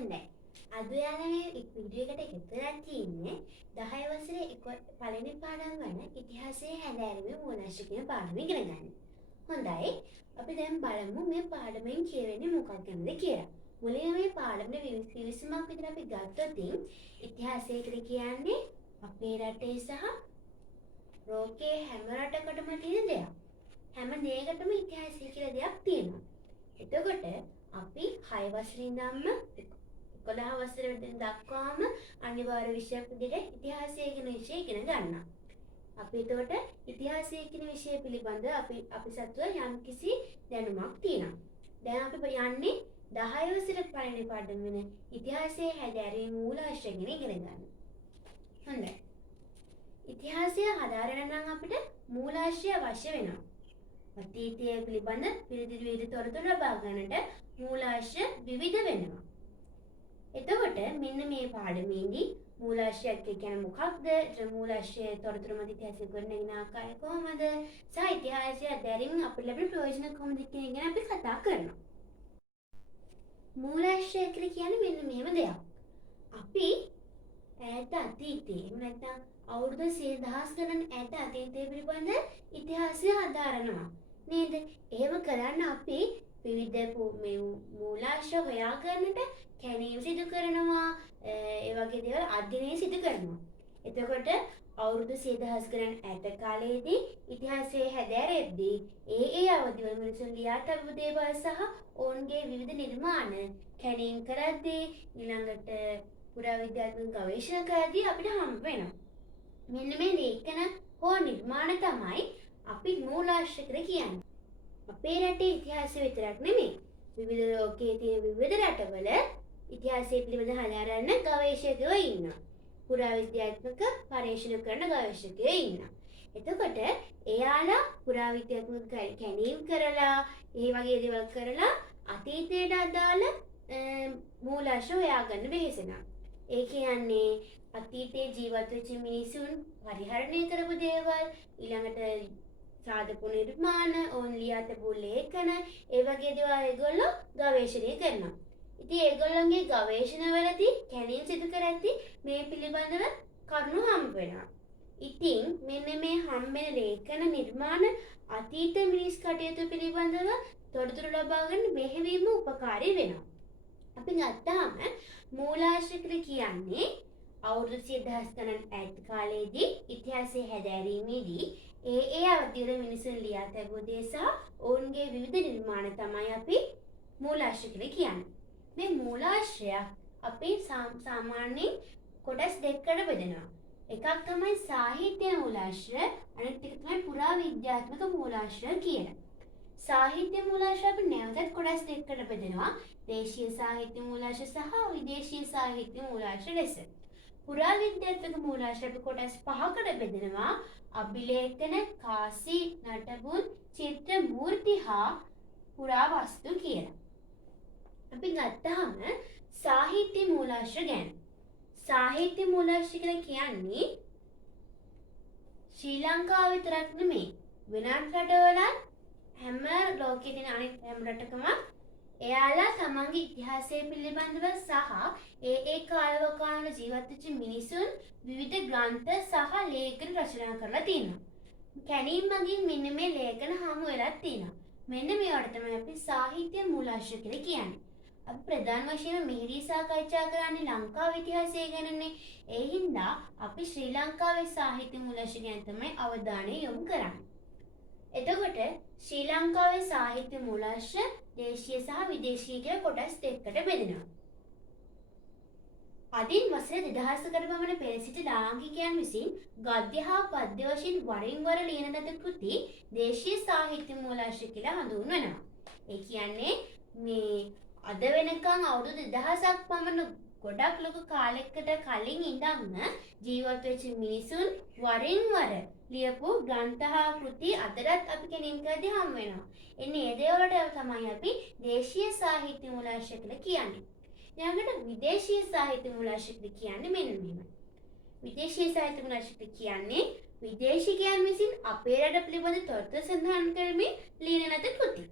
හොඳයි. අද ඔයාලා මේ වීඩියෝ එකට එකතු වෙලා තියෙන්නේ 10 වසරේ පළවෙනි පාඩම වන ඉතිහාසයේ හැදෑරීමේ මූලාශ්‍ර කියන පාඩම ඉගෙන ගන්න. හොඳයි. අපි දැන් බලමු මේ පාඩමෙන් කියවෙන්නේ මොකක් ගැනද කියලා. මුලින්ම මේ පාඩමේ විසඳුමක් විතර අපි ගත්තොත් ඉතිහාසය කියලා කියන්නේ අපේ රටේ සහ ලෝකයේ හැම රටකටම තියෙන දෙයක්. හැම දෙයකටම ඉතිහාසය කියලා දෙයක් තියෙනවා. එතකොට අපි 6 වසරේ ඉඳන්ම 11 වසර දක්වාම අනිවාර්ය විෂයක් විදිහට ඉතිහාසය කියන විෂය ඉගෙන ගන්නවා. අපි එතකොට ඉතිහාසය කියන විෂය පිළිබඳව අපි සතුව යම්කිසි දැනුමක් තියෙනවා. දැන් අපි යන්නේ 10 වසර පළවෙනි පාඩම වෙන ඉතිහාසයේ හැදෑරීමේ මූලාශ්‍ර ගැන ඉගෙන ගන්න. හොඳයි. ඉතිහාසය හදාරන්න නම් අපිට මූලාශ්‍රය අවශ්‍ය වෙනවා. අතීතය පිළිබඳ පිළිදිරි තොරතුරු ලබා ගන්නට මූලාශ්‍ර විවිධ වෙනවා. එතකොට මෙන්න මේ පාඩමේදී මූලාශ්‍රයක් කියන්නේ මොකක්ද? මූලාශ්‍රයේ තොරතුරු මත ඉතිහාසය ගොඩනැගෙන ආකාරය කොහොමද? සහ ඉතිහාසය අධ්‍යයනයෙන් අපිට ලැබෙන ප්‍රයෝජන කොහොමද කියන එක ගැන අපි කතා කරනවා. මූලාශ්‍රය කියන්නේ මෙන්න මෙහෙම දෙයක්. අපි ඈත අතීතයේ එහෙම නැත්නම් අවුරුදු 100,000 ගණන් ඈත අතීතයේ පිළිබඳ ඉතිහාසය හදාරනවා. නේද? එහෙම කරන්න අපි විවිධ මූලාශ්‍ර හොයාගන්නට කැණීම් සිදු කරනවා. ඒ වගේ දේවල් අධ්‍යයනය සිදු කරනවා. එතකොට අවුරුදු 100,000 ගණන් ඈත කාලයේදී ඉතිහාසයේ හැදෑරෙද්දී ඒ අවදිවල මිනිසුන් ලියා තබපු දේවල් සහ ඔවුන්ගේ විවිධ නිර්මාණ කැණීම් කරද්දී ඊළඟට පුරාවිද්‍යාත්මක ගවේෂණ කරද්දී අපිට හම්බ වෙනවා. මෙන්න මේ ලේඛන හෝ නිර්මාණ තමයි අපි මූලාශ්‍ර කියලා කියන්නේ. අපේ රටේ ඉතිහාසය විතරක් නෙමෙයි. විවිධ ලෝකයේ තියෙන විවිධ රටවල ඉතිහාසය පිළිබඳව හදාරන්න ගවේෂකයෝ ඉන්නවා. පුරාවිද්‍යාත්මක පරීක්ෂණ කරන ගවේෂකයෝ ඉන්නවා. එතකොට එයාලා පුරාවිද්‍යාත්මක කැණීම් කරලා ඒ වගේ දේවල් කරලා අතීතයට අදාළ මූලාශ්‍ර හොයාගන්න වෙහෙසෙනවා. ඒ කියන්නේ අතීතයේ ජීවත් වෙච්ච මිනිසුන් පරිහරණය කරපු දේවල් ඊළඟට සාධක නිර්මාණ ඔවුන් ලියා තිබු ලේඛන ඒ වගේ දේවල් ඒගොල්ලෝ ගවේෂණය කරනවා. ඉතින් ඒගොල්ලන්ගේ ගවේෂණවලදී කැණීම් සිදු කරද්දී මේ පිළිබඳව කරුණු හම්බ වෙනවා. ඉතින් මෙන්න මේ හම්බෙන ලේඛන නිර්මාණ අතීත මිනිස් කටයුතු පිළිබඳව තොරතුරු ලබා ගන්න මෙහෙවීම උපකාරී වෙනවා. අපි ගත්තාම මූලාශ්‍ර කියන්නේ අවුරුදු 100,000 ගණන් ඈත කාලයේදී ඉතිහාසයේ හැදෑරීමේදී ඒ අවධිවල මිනිසුන් ලියා තිබූ දේ සහ ඔවුන්ගේ විවිධ නිර්මාණ තමයි අපි මූලාශ්‍ර කියලා කියන්නේ. මේ මූලාශ්‍රය අපි සාමාන්‍යයෙන් කොටස් දෙකකට බෙදනවා. එකක් තමයි සාහිත්‍ය මූලාශ්‍ර, අනිත් එක තමයි පුරාවිද්‍යාත්මක මූලාශ්‍ර කියලා. සාහිත්‍ය මූලාශ්‍ර අපි නැවතත් කොටස් දෙකකට බෙදනවා. දේශීය සාහිත්‍ය මූලාශ්‍ර සහ විදේශීය සාහිත්‍ය මූලාශ්‍ර ලෙස. පුරාවිද්‍යාත්මක මූලාශ්‍ර අපි කොටස් 5කට බෙදනවා. අභිලේඛන, කාසි, නටබුන්, චිත්‍ර, මූර්ති හා පුරාවස්තු කියලා. අපි ගත්තාම සාහිත්‍ය මූලාශ්‍ර ගැන. සාහිත්‍ය මූලාශ්‍ර කියන්නේ ශ්‍රී ලංකාව විතරක් නෙමෙයි වෙනත් රටවලත් හැම ලෝකයේ තියෙන අනිත් හැම රටකම එයාලා තමන්ගේ ඉතිහාසය පිළිබඳව සහ ඒ කාලවකවානුවල ජීවත් වෙච්ච මිනිසුන් විවිධ ග්‍රන්ථ සහ ලේඛන රචනා කරලා තියෙනවා. කැණීම් මගින් මෙන්න මේ ලේඛන හමු වෙලා තියෙනවා. මෙන්න මේවට තමයි අපි සාහිත්‍ය මූලාශ්‍ර කියලා කියන්නේ. අපි ප්‍රධාන වශයෙන් මෙහිදී සාකච්ඡා කරන්නේ ලංකාවේ ඉතිහාසය ගැනනේ. ඒ හින්දා අපි ශ්‍රී ලංකාවේ සාහිත්‍ය මූලාශ්‍ර ගැන තමයි අවධානය යොමු කරන්නේ. එතකොට ශ්‍රී ලංකාවේ සාහිත්‍ය මූලාශ්‍ර දේශීය සහ විදේශීය කියලා කොටස් දෙකකට බෙදෙනවා. අදින් වසර 2000කට පමණ පෙර සිට ලාංකිකයන් විසින් ගද්‍ය හා පද්‍ය වශයෙන් වරින් වර ලියන ලද කෘති දේශීය සාහිත්‍ය මූලාශ්‍ර කියලා හඳුන්වනවා. ඒ කියන්නේ මේ අද වෙනකන් අවුරුදු 2000ක් පමණ ගොඩක් ලොකු කාලයකට කලින් ඉඳන්ම ජීවත් වෙච්ච මිනිසුන් වරින් වර ලියපු ග්‍රන්ථ හා කෘති අදටත් අපි කැණීම් කරද්දී හම් වෙනවා. එන්නේ ඒ දේවල්ට තමයි අපි දේශීය සාහිත්‍ය මූලාශ්‍ර කියලා කියන්නේ. ඊළඟට විදේශීය සාහිත්‍ය මූලාශ්‍ර කියන්නේ මෙන්න මෙහෙමයි. විදේශීය සාහිත්‍ය මූලාශ්‍ර කියන්නේ විදේශිකයන් විසින් අපේ රට පිළිබඳ තොරතුරු සඳහන් කරමින් ලියන ලද කෘති.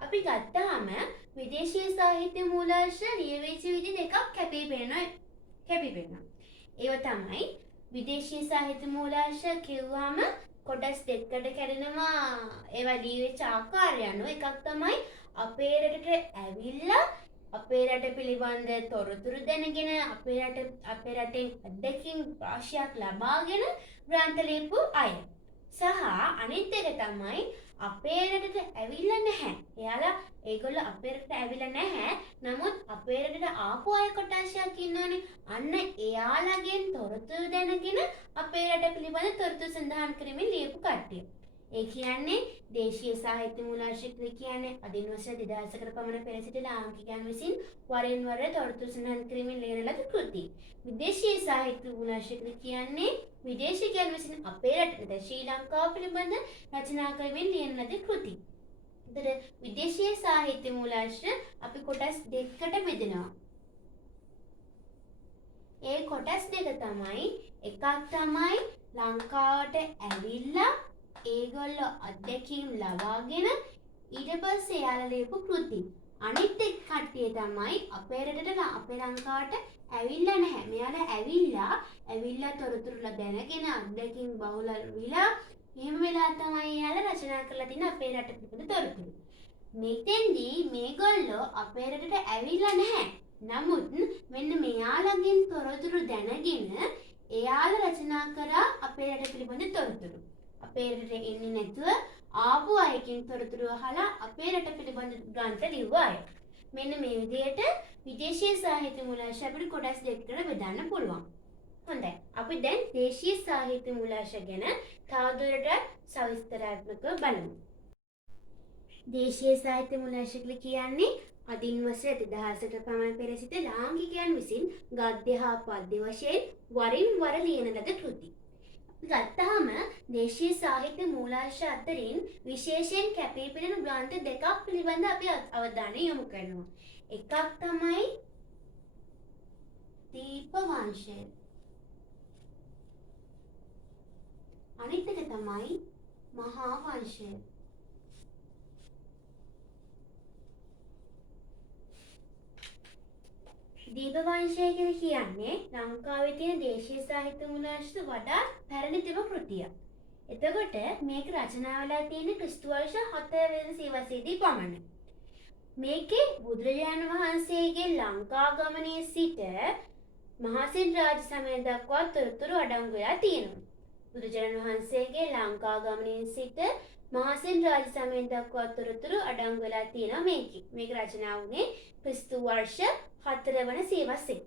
අපි ගත්තාම විදේශීය සාහිත්‍ය මූලාශ්‍ර ලියවිච්ච විදි දෙකක් කැපී පෙනෙනවා. ඒව තමයි විදේශීය සාහිත්‍ය මූලාශ්‍ර කිව්වම කොටස් දෙකකට කැඩෙනවා. ඒවා ලියවිච්ච ආකාරය අනුව එකක් තමයි අපේ රටට ඇවිල්ලා අපේ රට පිළිබඳ තොරතුරු දැනගෙන අපේ රටෙන් අත්දැකීම් රාශියක් ලබාගෙන ග්‍රන්ථ ලියපු අය. සහ අනිත් එක තමයි අපේ රටට ඇවිල්ලා නැහැ. එයාලා ඒගොල්ලෝ අපේ රටට ඇවිල්ලා නැහැ. නමුත් අපේ රටට ආපු අය කොටසක් ඉන්නවනේ. අන්න එයාලගෙන් තොරතුරු දැනගෙන අපේ රට පිළිබඳ තොරතුරු සඳහන් කරමින් ලියපු කට්ටිය. ඒ කියන්නේ දේශීය සාහිත්‍ය මූලාශ්‍ර කියන්නේ අදින් වසර 2000කට පමණ පෙර සිට ලාංකිකයන් විසින් වරින් වර තොරතුරු සඳහන් කරමින් ලියන ලද කෘති. විදේශීය සාහිත්‍ය මූලාශ්‍ර කියන්නේ විදේශිකයන් විසින් අපේ රටට ශ්‍රී ලංකාව පිළිබඳ රචනා කරමින් ලියන ලද කෘති. ඒතර විදේශීය සාහිත්‍ය මූලාශ්‍ර අපි කොටස් දෙකකට බෙදනවා. ඒ කොටස් දෙක තමයි එකක් තමයි ලංකාවට ඇවිල්ලා ඒගොල්ලෝ අත්දැකීම් ලබාගෙන ඊට පස්සේ යාලා ලියපු කෘති. අනිත් එක් කට්ටිය තමයි අපේ රටට අපේ ලංකාවට ඇවිල්ලා නැහැ. මෙයාලා ඇවිල්ලා තොරතුරු දැනගෙන අත්දැකීම් බහුල විලා එහෙම වෙලා තමයි යාලා රචනා කරලා තියෙන අපේ රට පිළිබඳ තොරතුරු. මෙතෙන්දී මේගොල්ලෝ අපේ රටට ඇවිල්ලා නැහැ. නමුත් මෙන්න මෙයාලගෙන් තොරතුරු දැනගෙන එයාලා රචනා කරා අපේ රට පිළිබඳ තොරතුරු. අපේ රටට එන්නේ නැතුව ආපු අයකින් තොරතුරු අහලා අපේ රට පිළිබඳ ග්‍රන්ථ ලිව්වා අය. මෙන්න මේ විදිහට විදේශීය සාහිත්‍ය මූලාශ්‍ර අපිට කොටස් දෙකකට බෙදන්න පුළුවන්. හොඳයි. අපි දැන් දේශීය සාහිත්‍ය මූලාශ්‍ර ගැන තවදුරටත් සවිස්තරාත්මකව බලමු. දේශීය සාහිත්‍ය මූලාශ්‍ර කියන්නේ අදින් වසර 2000කට පමණ පෙර සිට ලාංකිකයන් විසින් ගද්‍ය හා පද්‍ය වශයෙන් වරින් වර ලියන ලද කෘති. ගත්තාම දේශීය සාහිත්‍ය මූලාශ්‍ර අතරින් විශේෂයෙන් කැපී පෙනෙන ග්‍රන්ථ දෙකක් පිළිබඳ අපි අවධානය යොමු කරනවා. එකක් තමයි දීපවංශය. අනිත් එක තමයි මහා වංශය. දීපවංශය කියන්නේ ලංකාවේ තියෙන දේශීය සාහිත්‍ය මූලාශ්‍ර වඩා පැරණිතම කෘතියක්. එතකොට මේක රචනා වෙලා තියෙන්නේ ක්‍රිස්තු වර්ෂ 4 වෙනි සියවසේදී පමණයි. මේකේ බුදුරජාණන් වහන්සේගේ ලංකා ගමනේ සිට මහසෙන් රාජ සමය දක්වා තොරතුරු අඩංගු වෙලා තියෙනවා. බුදුරජාණන් වහන්සේගේ ලංකා ගමනේ සිට මහසෙන් රාජ සමය දක්වා තොරතුරු අඩංගු වෙලා තියෙනවා මේකේ. මේක රචනා වුණේ ක්‍රිස්තු වර්ෂ 4 වන සියවසේ.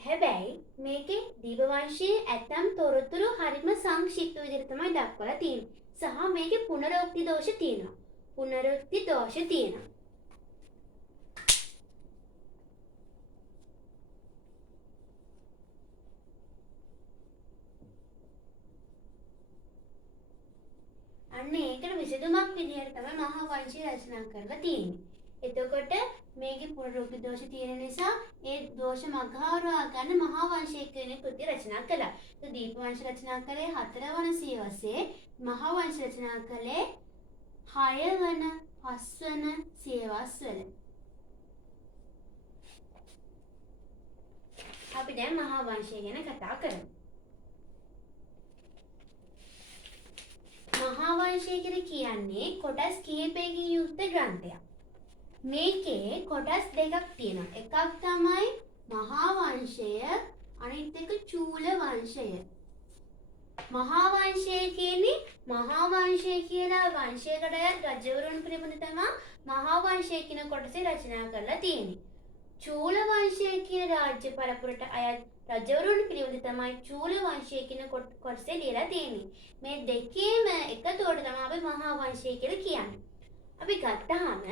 හැබැයි මේකේ දීපවංශයේ ඇතම් තොරතුරු හරිම සංක්ෂිප්ත විදිහට තමයි දක්වලා තියෙන්නේ. සහ මේකේ පුනරුක්ති දෝෂ තියෙනවා. අන්න ඒකට විසඳුමක් විදිහට තමයි මහා වංශය රචනා කරලා තියෙන්නේ. එතකොට මේකේ පුනරුක්ති දෝෂ තියෙන නිසා ඒ දෝෂ මගහරවා ගන්න මහා වංශය කියන කෘති රචනා කළා. ඒ දීපවංශ රචනා කළේ 4 වන සියවසේ, මහා වංශ රචනා කළේ 6 වන 5 වන සියවස්වල. අපි දැන් මහා වංශය ගැන කතා කරමු. මහා වංශය කියන්නේ කොටස් කිහිපයකින් යුක්ත ග්‍රන්ථයක්. මේකේ කොටස් දෙකක් තියෙනවා. එකක් තමයි මහා වංශය, අනිත් එක චූල වංශය. මහා වංශය කියන්නේ මහා වංශය කියලා වංශයකට අයත් රජවරුන් පිළිබඳ තමයි මහා වංශය කියන කොටසේ රචනා කරලා තියෙන්නේ. චූල වංශය කියන රාජ්‍ය පරපුරට අයත් රජවරුන් පිළිබඳ තමයි චූල වංශය කියන කොටසේ ලියලා තියෙන්නේ. මේ දෙකේම එකතුවට තමයි අපි මහා වංශය කියලා කියන්නේ. අපි ගත්තාම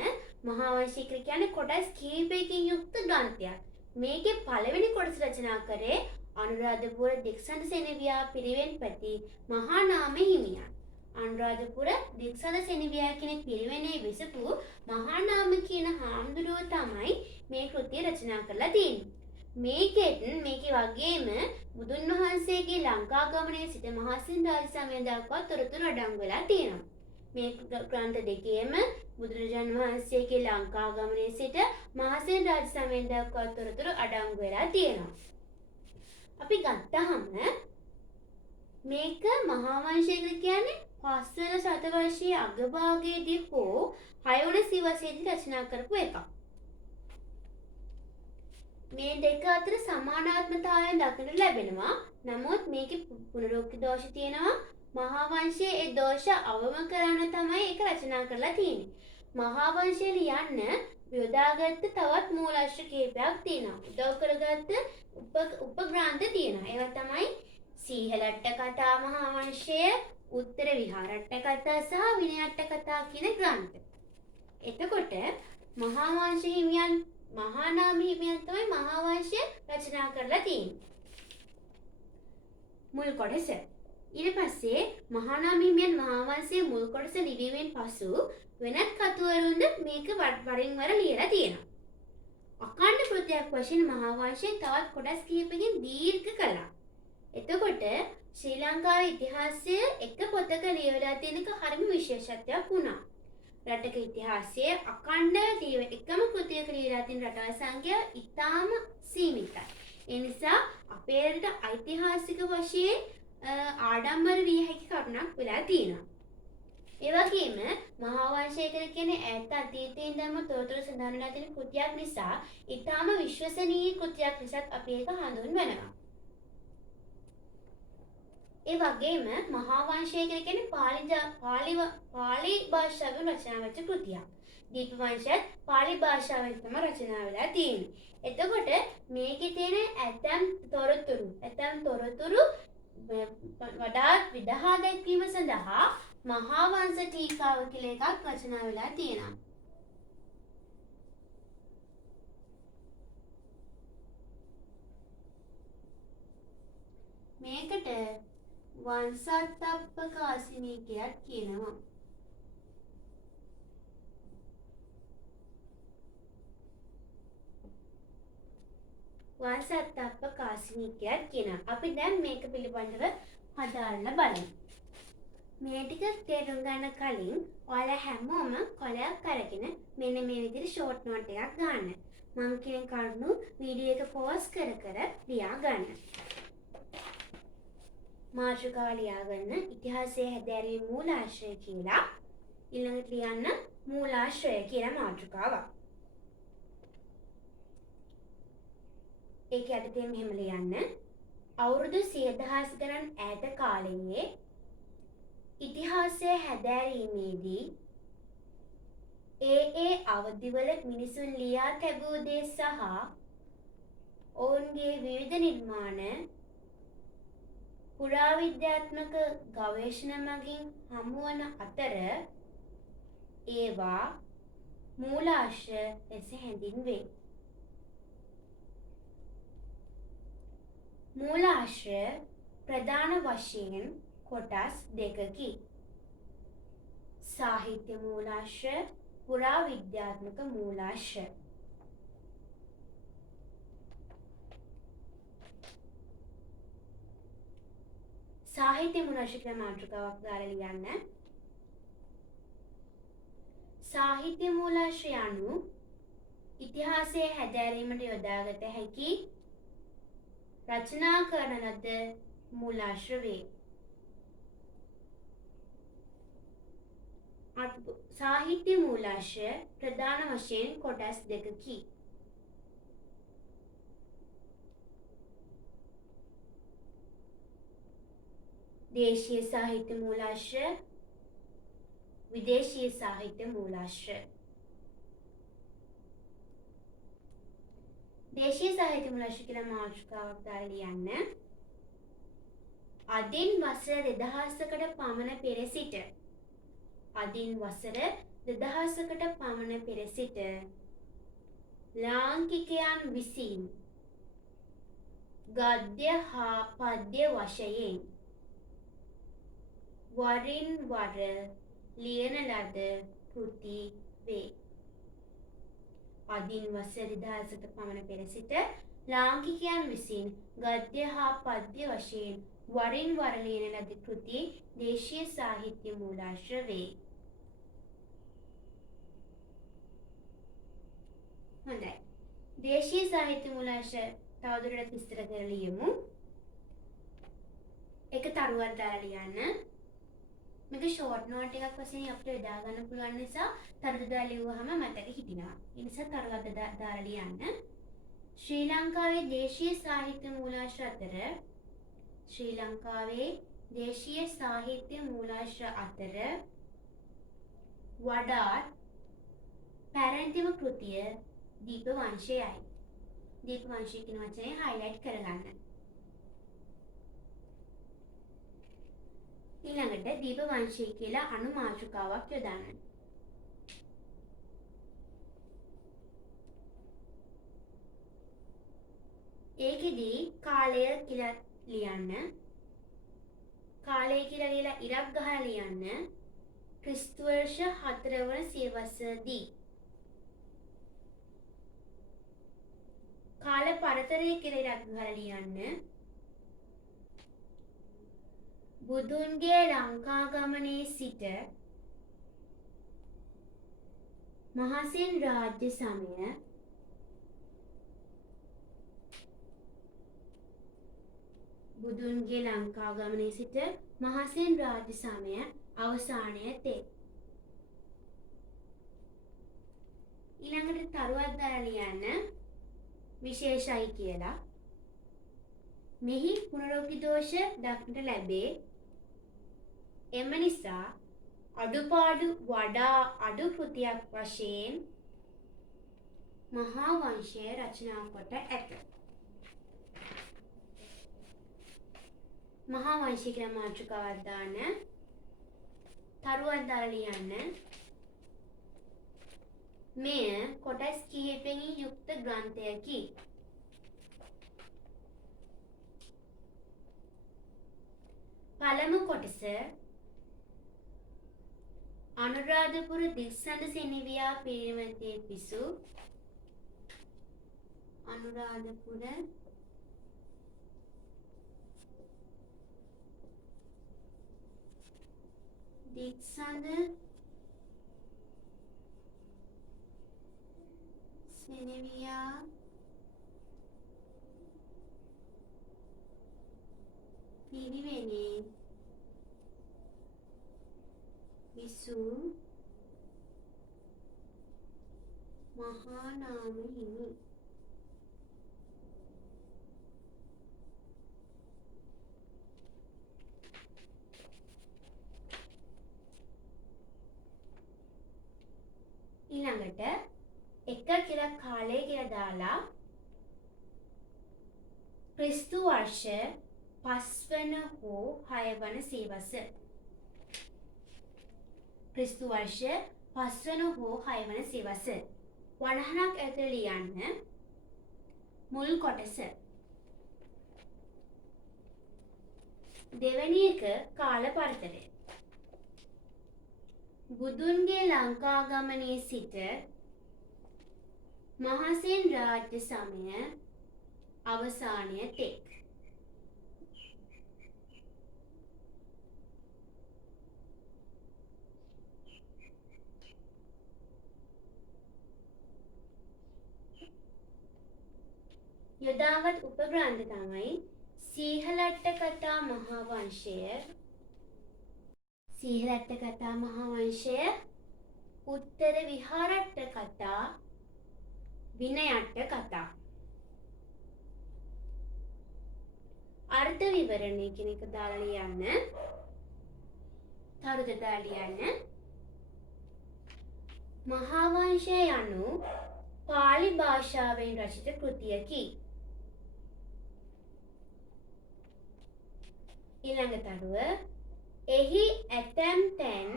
මහා වංශය කියන්නේ කොටස් කිහිපයකින් යුක්ත ග්‍රන්ථයක්. මේකේ පළවෙනි කොටස රචනා කරේ අනුරාධපුර දික්සඳ සෙනෙවියා පිරිවෙන්පති මහා නාම හිමියන්. අනුරාධපුර දික්සඳ සෙනෙවියා කියන පිරිවෙනේ විසපු මහා නාම කියන හාමුදුරුවෝ තමයි මේ කෘතිය රචනා කරලා තියෙන්නේ. මේකේ වගේම බුදුන් වහන්සේගේ ලංකා ගමනේ සිට මහසින් රාජසමය දක්වා තොරතුරු අඩංගු වෙලා තියෙනවා. මේ ග්‍රන්ථ දෙකේම බුදුරජාණන් වහන්සේගේ ලංකා ගමනේ සිට මහසින් රාජසමය දක්වා තොරතුරු අඩංගු වෙලා තියෙනවා. අපි ගත්තහම මේක මහා වංශය කියන්නේ පස්වන ශතවර්ෂයේ අගභාගයේදී හෝ 6 වන සියවසේදී රචනා කරපු එකක්. මේ දෙක අතර සමානාත්මතාවයන් දක්නට ලැබෙනවා. නමුත් මේකේ පුනරුක්ති දෝෂ තියෙනවා. මහා වංශයේ ඒ දෝෂ අවම කරන්න තමයි ඒක රචනා කරලා තියෙන්නේ. මහා වංශය ලියන්න යොදාගත්ත තවත් මූලාශ්‍ර කීපයක් තියෙනවා. උදව් කරගත්ත උපග්‍රන්ථ තියෙනවා. ඒවා තමයි සීහලට්ට කතා මහා වංශය, උත්තර විහාරට්ට කතා සහ විනයට්ට කතා කියන ග්‍රන්ථ. එතකොට මහා වංශ හිමියන් මහා නාම හිමියන් තමයි මහා වංශය රචනා කරලා තියෙන්නේ. මුල් කොටස. ඊට පස්සේ මහා නාම හිමියන් මහා වංශයේ මුල් කොටස ලිවීමෙන් පසු වෙනත් කතුවරුන්ද මේක වරින් වර ලියලා තියෙනවා. අඛණ්ඩ කෘතියක් වශයෙන් මහා වංශයෙන් තවත් කොටස් කිහිපකින් දීර්ඝ කළා. එතකොට ශ්‍රී ලංකාවේ ඉතිහාසය එක පොතක ලියවලා තියෙනක හරිම විශේෂත්වයක් වුණා. රටක ඉතිහාසයේ අඛණ්ඩ එකම කෘතියක ලියලා තියෙන රටවල් සංඛ්‍යාව ඉතාම සීමිතයි. ඒ නිසා අපේ රටට ඓතිහාසික වශයෙන් ආඩම්බර විය හැකි කරුණක් වෙලා තියෙනවා. ඒ වගේම මහා වංශය කියන්නේ ඈත අතීතයේ ඉඳන්ම තොරතුරු සඳහන් වෙලා තියෙන කෘතියක් නිසා ඉතාම විශ්වසනීය කෘතියක් නිසා අපි ඒක හඳුන්වනවා. ඒ වගේම මහා වංශය කියන්නේ පාලි භාෂාවෙන් රචනා වෙච්ච කෘතියක්. දීප වංශයත් පාලි භාෂාවෙන් තමයි රචනා වෙලා තියෙන්නේ. එතකොට මේකේ තියෙන ඇතම් තොරතුරු වඩාත් විදහා දැක්වීම සඳහා මහා වංශ ටීකාව කියලා එකක් රචනා වෙලා තියෙනවා. මේකට වංශාත්තප්ප කාසිනිකයක් කියනවා. වංශාත්තප්ප කාසිනිකයක් කියනවා. අපි දැන් මේක පිළිබඳව හදාරලා බලමු. මේ ටික තේරුම් ගන්න කලින් ඔයාලා හැමෝම කොලයක් අරගෙන මෙන්න මේ විදිහට ෂෝට් නෝට් එකක් ගන්න. මම කියන කරුණු වීඩියෝ එක පෝස් කර ලියා ගන්න. මාතෘකාව ලියා ගන්න ඉතිහාසයේ හැදෑරීමේ මූලාශ්‍රය කියලා. ඊළඟට ලියන්න මූලාශ්‍රය කියලා මාතෘකාවක්. ඒක යටතේ මෙහෙම ලියන්න. අවුරුදු 100,000 ගණන් ඈත කාලයේ ඉතිහාසය හැදෑරීමේදී ඒ අවධිවල මිනිසුන් ලියා තැබූ දේ සහ ඔවුන්ගේ විවිධ නිර්මාණ පුරාවිද්‍යාත්මක ගවේෂණ මගින් හමුවන අතර ඒවා මූලාශ්‍ර ලෙස හැඳින්වේ. මූලාශ්‍රය ප්‍රධාන වශයෙන් කොටස් දෙකකි. සාහිත්‍ය මූලාශ්‍රය, පුරාවිද්‍යාත්මක මූලාශ්‍රය. සාහිත්‍ය මූලාශ්‍රය කියලා මාතෘකාවක් දාලා ලියන්න. සාහිත්‍ය මූලාශ්‍රය අනුව ඉතිහාසයේ හැදෑරීමට යොදාගත හැකි රචනා කරන ලද මූලාශ්‍ර වේ. සාහිත්‍ය මූලාශ්‍රය ප්‍රධාන වශයෙන් කොටස් දෙකකි. දේශීය සාහිත්‍ය මූලාශ්‍රය, විදේශීය සාහිත්‍ය මූලාශ්‍රය. දේශීය සාහිත්‍ය මූලාශ්‍රය කියලා මාතෘකාවක් දාලා ලියන්න. අදින් වසර 2000කට පමණ පෙර සිට ලාංකිකයන් විසින් ගද්‍ය හා පද්‍ය වශයෙන් වරින් වර ලියන ලද කෘති වේ. අදින් වසර 2000කට පමණ පෙර සිට ලාංකිකයන් විසින් ගද්‍ය හා පද්‍ය වශයෙන් වරින් වර ලියන ලද කෘති දේශීය සාහිත්‍ය මූලාශ්‍ර වේ. හොඳයි. දේශීය සාහිත්‍ය මූලාශ්‍ර තවදුරටත් විස්තර කරලා ලියමු. එක තරුවක් දාලා ලියන්න. මේක ෂෝට් නෝට් එකක් වශයෙන් අපිට යොදා ගන්න පුළුවන් නිසා තරු දාලා ලියුවාම මතක හිටිනවා. ඒ නිසා තරුවක් දාලා ලියන්න. ශ්‍රී ලංකාවේ දේශීය සාහිත්‍ය මූලාශ්‍ර අතර වඩාත් පැරණිතම කෘතිය දීපවංශයයි. දීපවංශය කියන වචනේ හයිලයිට් කරගන්න. ඊළඟට දීපවංශය කියලා අනුමාතෘකාවක් යොදන්න. ඒකෙදී කාලය කියලා ලියන්න. කාලය කියලා ලියලා ඉරක් ගහලා ලියන්න. ක්‍රිස්තු වර්ෂ 4 වන සියවසදී. කාල පරතරය කියලා ඉරක් ගහලා ලියන්න. බුදුන්ගේ ලංකා ගමනේ සිට මහසෙන් රාජ්‍ය සමය බුදුන්ගේ ලංකා ගමනේ සිට මහසෙන් රාජ්‍ය සමය අවසානය තෙක්. ඊළඟට තරුවක් දාලා ලියන්න විශේෂයි කියලා. මෙහි පුනරුක්ති දෝෂ දක්නට ලැබේ. එම නිසා අඩුපාඩු වඩා අඩු කෘතියක් වශයෙන් මහා වංශය රචනා කොට ඇත. මහා වංශය කියන මාතෘකාවක් දාන්න. තරුවක් දාලා ලියන්න. මෙය කොටස් කිහිපකින් යුක්ත ග්‍රන්ථයකි. පළමු කොටස අනුරාධපුර දිස්සඳ සෙනෙවියා පිරිමැතේ පිසු අනුරාධපුර දිස්සඳ සෙනෙවියා පිරිවෙනේ විසු මහා නාම හිමි. ඊළඟට එක කියලා කාලය කියලා දාලා ක්‍රිස්තු වර්ෂ 5 වන හෝ 6 වන සියවස. ක්‍රිස්තු වර්ෂ 5 වන හෝ 6 වන සියවස. වණහනක් ඇතුළේ ලියන්න මුල් කොටස. දෙවැනි එක කාල පරතරය. බුදුන්ගේ ලංකා ගමනේ සිට මහසෙන් රාජ්‍ය සමය අවසානය තෙක්. යොදාගත් උපග්‍රන්ථ තමයි සීහලට්ට කතා මහා වංශය, සීහලට්ට කතා මහා වංශය, උත්තර විහාරට්ට කතා, විනයට්ට කතා. අර්ථ විවරණය කියන එක දාලා ලියන්න. තරුද දාලා ලියන්න. මහා වංශය යනු පාලි භාෂාවෙන් රචිත කෘතියකි. ඊළඟ තරුව එහි ඇතැම් තැන්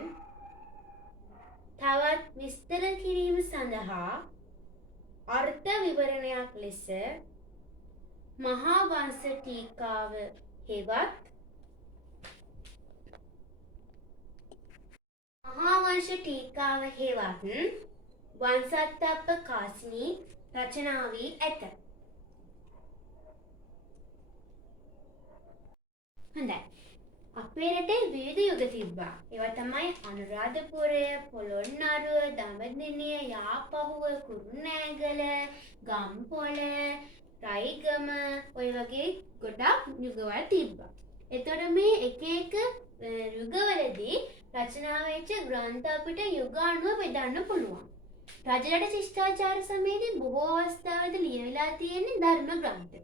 තවත් විස්තර කිරීම සඳහා අර්ථ විවරණයක් ලෙස මහා වංශ ටීකාව හෙවත් මහා වංශ ටීකාව හෙවත් වංශත්තප්ප කාසිනී රචනා වී ඇත. හොඳයි. අපේ රටේ විවිධ යුග තිබ්බා. ඒවා තමයි අනුරාධපුරය, පොළොන්නරුව, දඹදිවිය, යාපහුව, කුරුණෑගල, ගම්පොළ, රයිගම ඔය වගේ ගොඩක් යුගවල තිබ්බා. එතකොට මේ එක එක යුගවලදී රචනා වෙච්ච ග්‍රන්ථ අපිට යුග අනුව බෙදන්න පුළුවන්. රජරට ශිෂ්ටාචාර සමයේදී බොහෝ අවස්ථාවලදී ලියවිලා තියෙන්නේ ධර්ම ග්‍රන්ථ.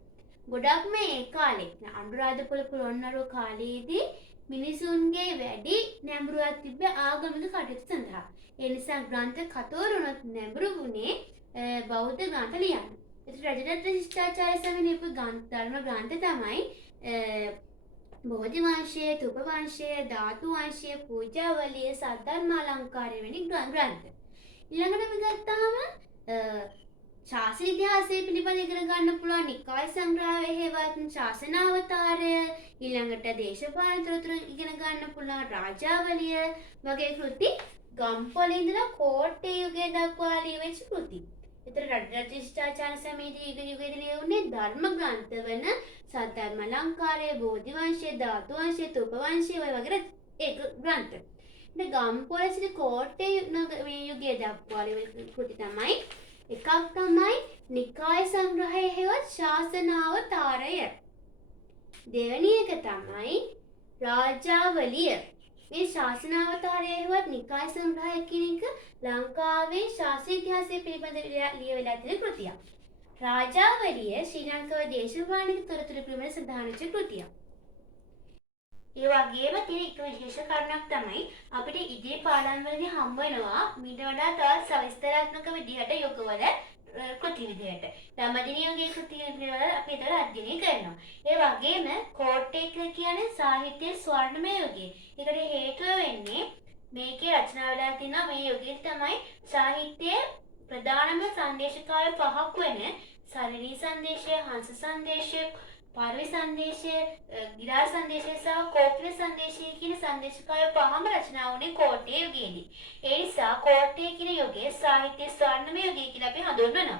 ගොඩක්ම ඒ කාලේ අනුරාධපුර පොළොන්නරුව කාලයේදී මිනිසුන්ගේ වැඩි නැඹුරුවක් තිබ්බේ ආගමික කටයුතු සඳහා. ඒ නිසා ග්‍රන්ථ කතෝරුණොත් නැඹුරු වුණේ බෞද්ධ ග්‍රන්ථ ලියන්න. ඒත් රජරට ශිෂ්ටාචාර සමයේ ලියපු ධර්ම ග්‍රන්ථ තමයි බෝධි වංශය, තුප වංශය, ධාතු වංශය, පූජාවලිය, සද්ධර්මාලංකාරය වැනි ග්‍රන්ථ. ඊළඟට අපි ගත්තාම ශාසන ඉතිහාසය පිළිබඳ ඉගෙන ගන්න පුළුවන් නිකාය සංග්‍රහය හේවත් ශාසනාවතාරය, ඊළඟට දේශපාලන තොරතුරු ඉගෙන ගන්න පුළුවන් රාජාවලිය වගේ කෘති ගම්පොළ ඉඳලා කෝට්ටේ යුගය දක්වා ලියවිච්ච කෘති. ඒතර රජරට ශිෂ්ටාචාර සමයේදී යුගයේදී ලියුනේ ධර්ම ග්‍රන්ථ වන සද්ධර්මාලංකාරය, බෝධි වංශය, ධාතු වංශය, තුප වංශය වගේ ඒක ග්‍රන්ථ. ඉතින් ගම්පොළ සිට කෝට්ටේ යුගය දක්වා ලියවිච්ච කෘති තමයි එකක් තමයි නිකාය සංග්‍රහය හෙවත් ශාසනාවතාරය. දෙවැනි එක තමයි රාජාවලිය. මේ ශාසනාවතාරය හෙවත් නිකාය සංග්‍රහය කියන එක ලංකාවේ ශාස්ත්‍රීය ඉතිහාසය පිළිබඳ ලියවිලා තියෙන කෘතියක්. රාජාවලිය ශ්‍රී ලංකාවේ දේශපාලනික තොරතුරු පිළිබඳ සඳහන් වෙච්ච කෘතියක්. ඒ වගේම තියෙන එක විශේෂ කාරණයක් තමයි අපිට ඉදිරි පාඩම්වලදී හම්බ වෙනවා මීට වඩා තවත් සවිස්තරාත්මක විදිහට යුගවල කෘති විදිහට. දඹදිව යුගයේ කෘති පිළිවෙල අපි ඒතර අධ්‍යයනය කරනවා. ඒ වගේම කෝට්ටේ කියන්නේ සාහිත්‍යයේ ස්වර්ණමය යුගය. ඒකට හේතුව වෙන්නේ මේකේ රචනා වෙලා තියෙන මේ යුගයේ තමයි සාහිත්‍යයේ ප්‍රධානම සංදේශකාරය පහක් වෙන සරණී සංදේශය, හංස සංදේශය, පාරවි සංදේශය, ගිරාර සංදේශය සහ කෝපිල සංදේශය කියන සංදේශකාරය පහම රචනා වුණේ කෝට්ටේ යුගයේදී. ඒ නිසා කෝට්ටේ කියන යුගය සාහිත්‍ය ස්වර්ණමය යුගය කියලා අපි හඳුන්වනවා.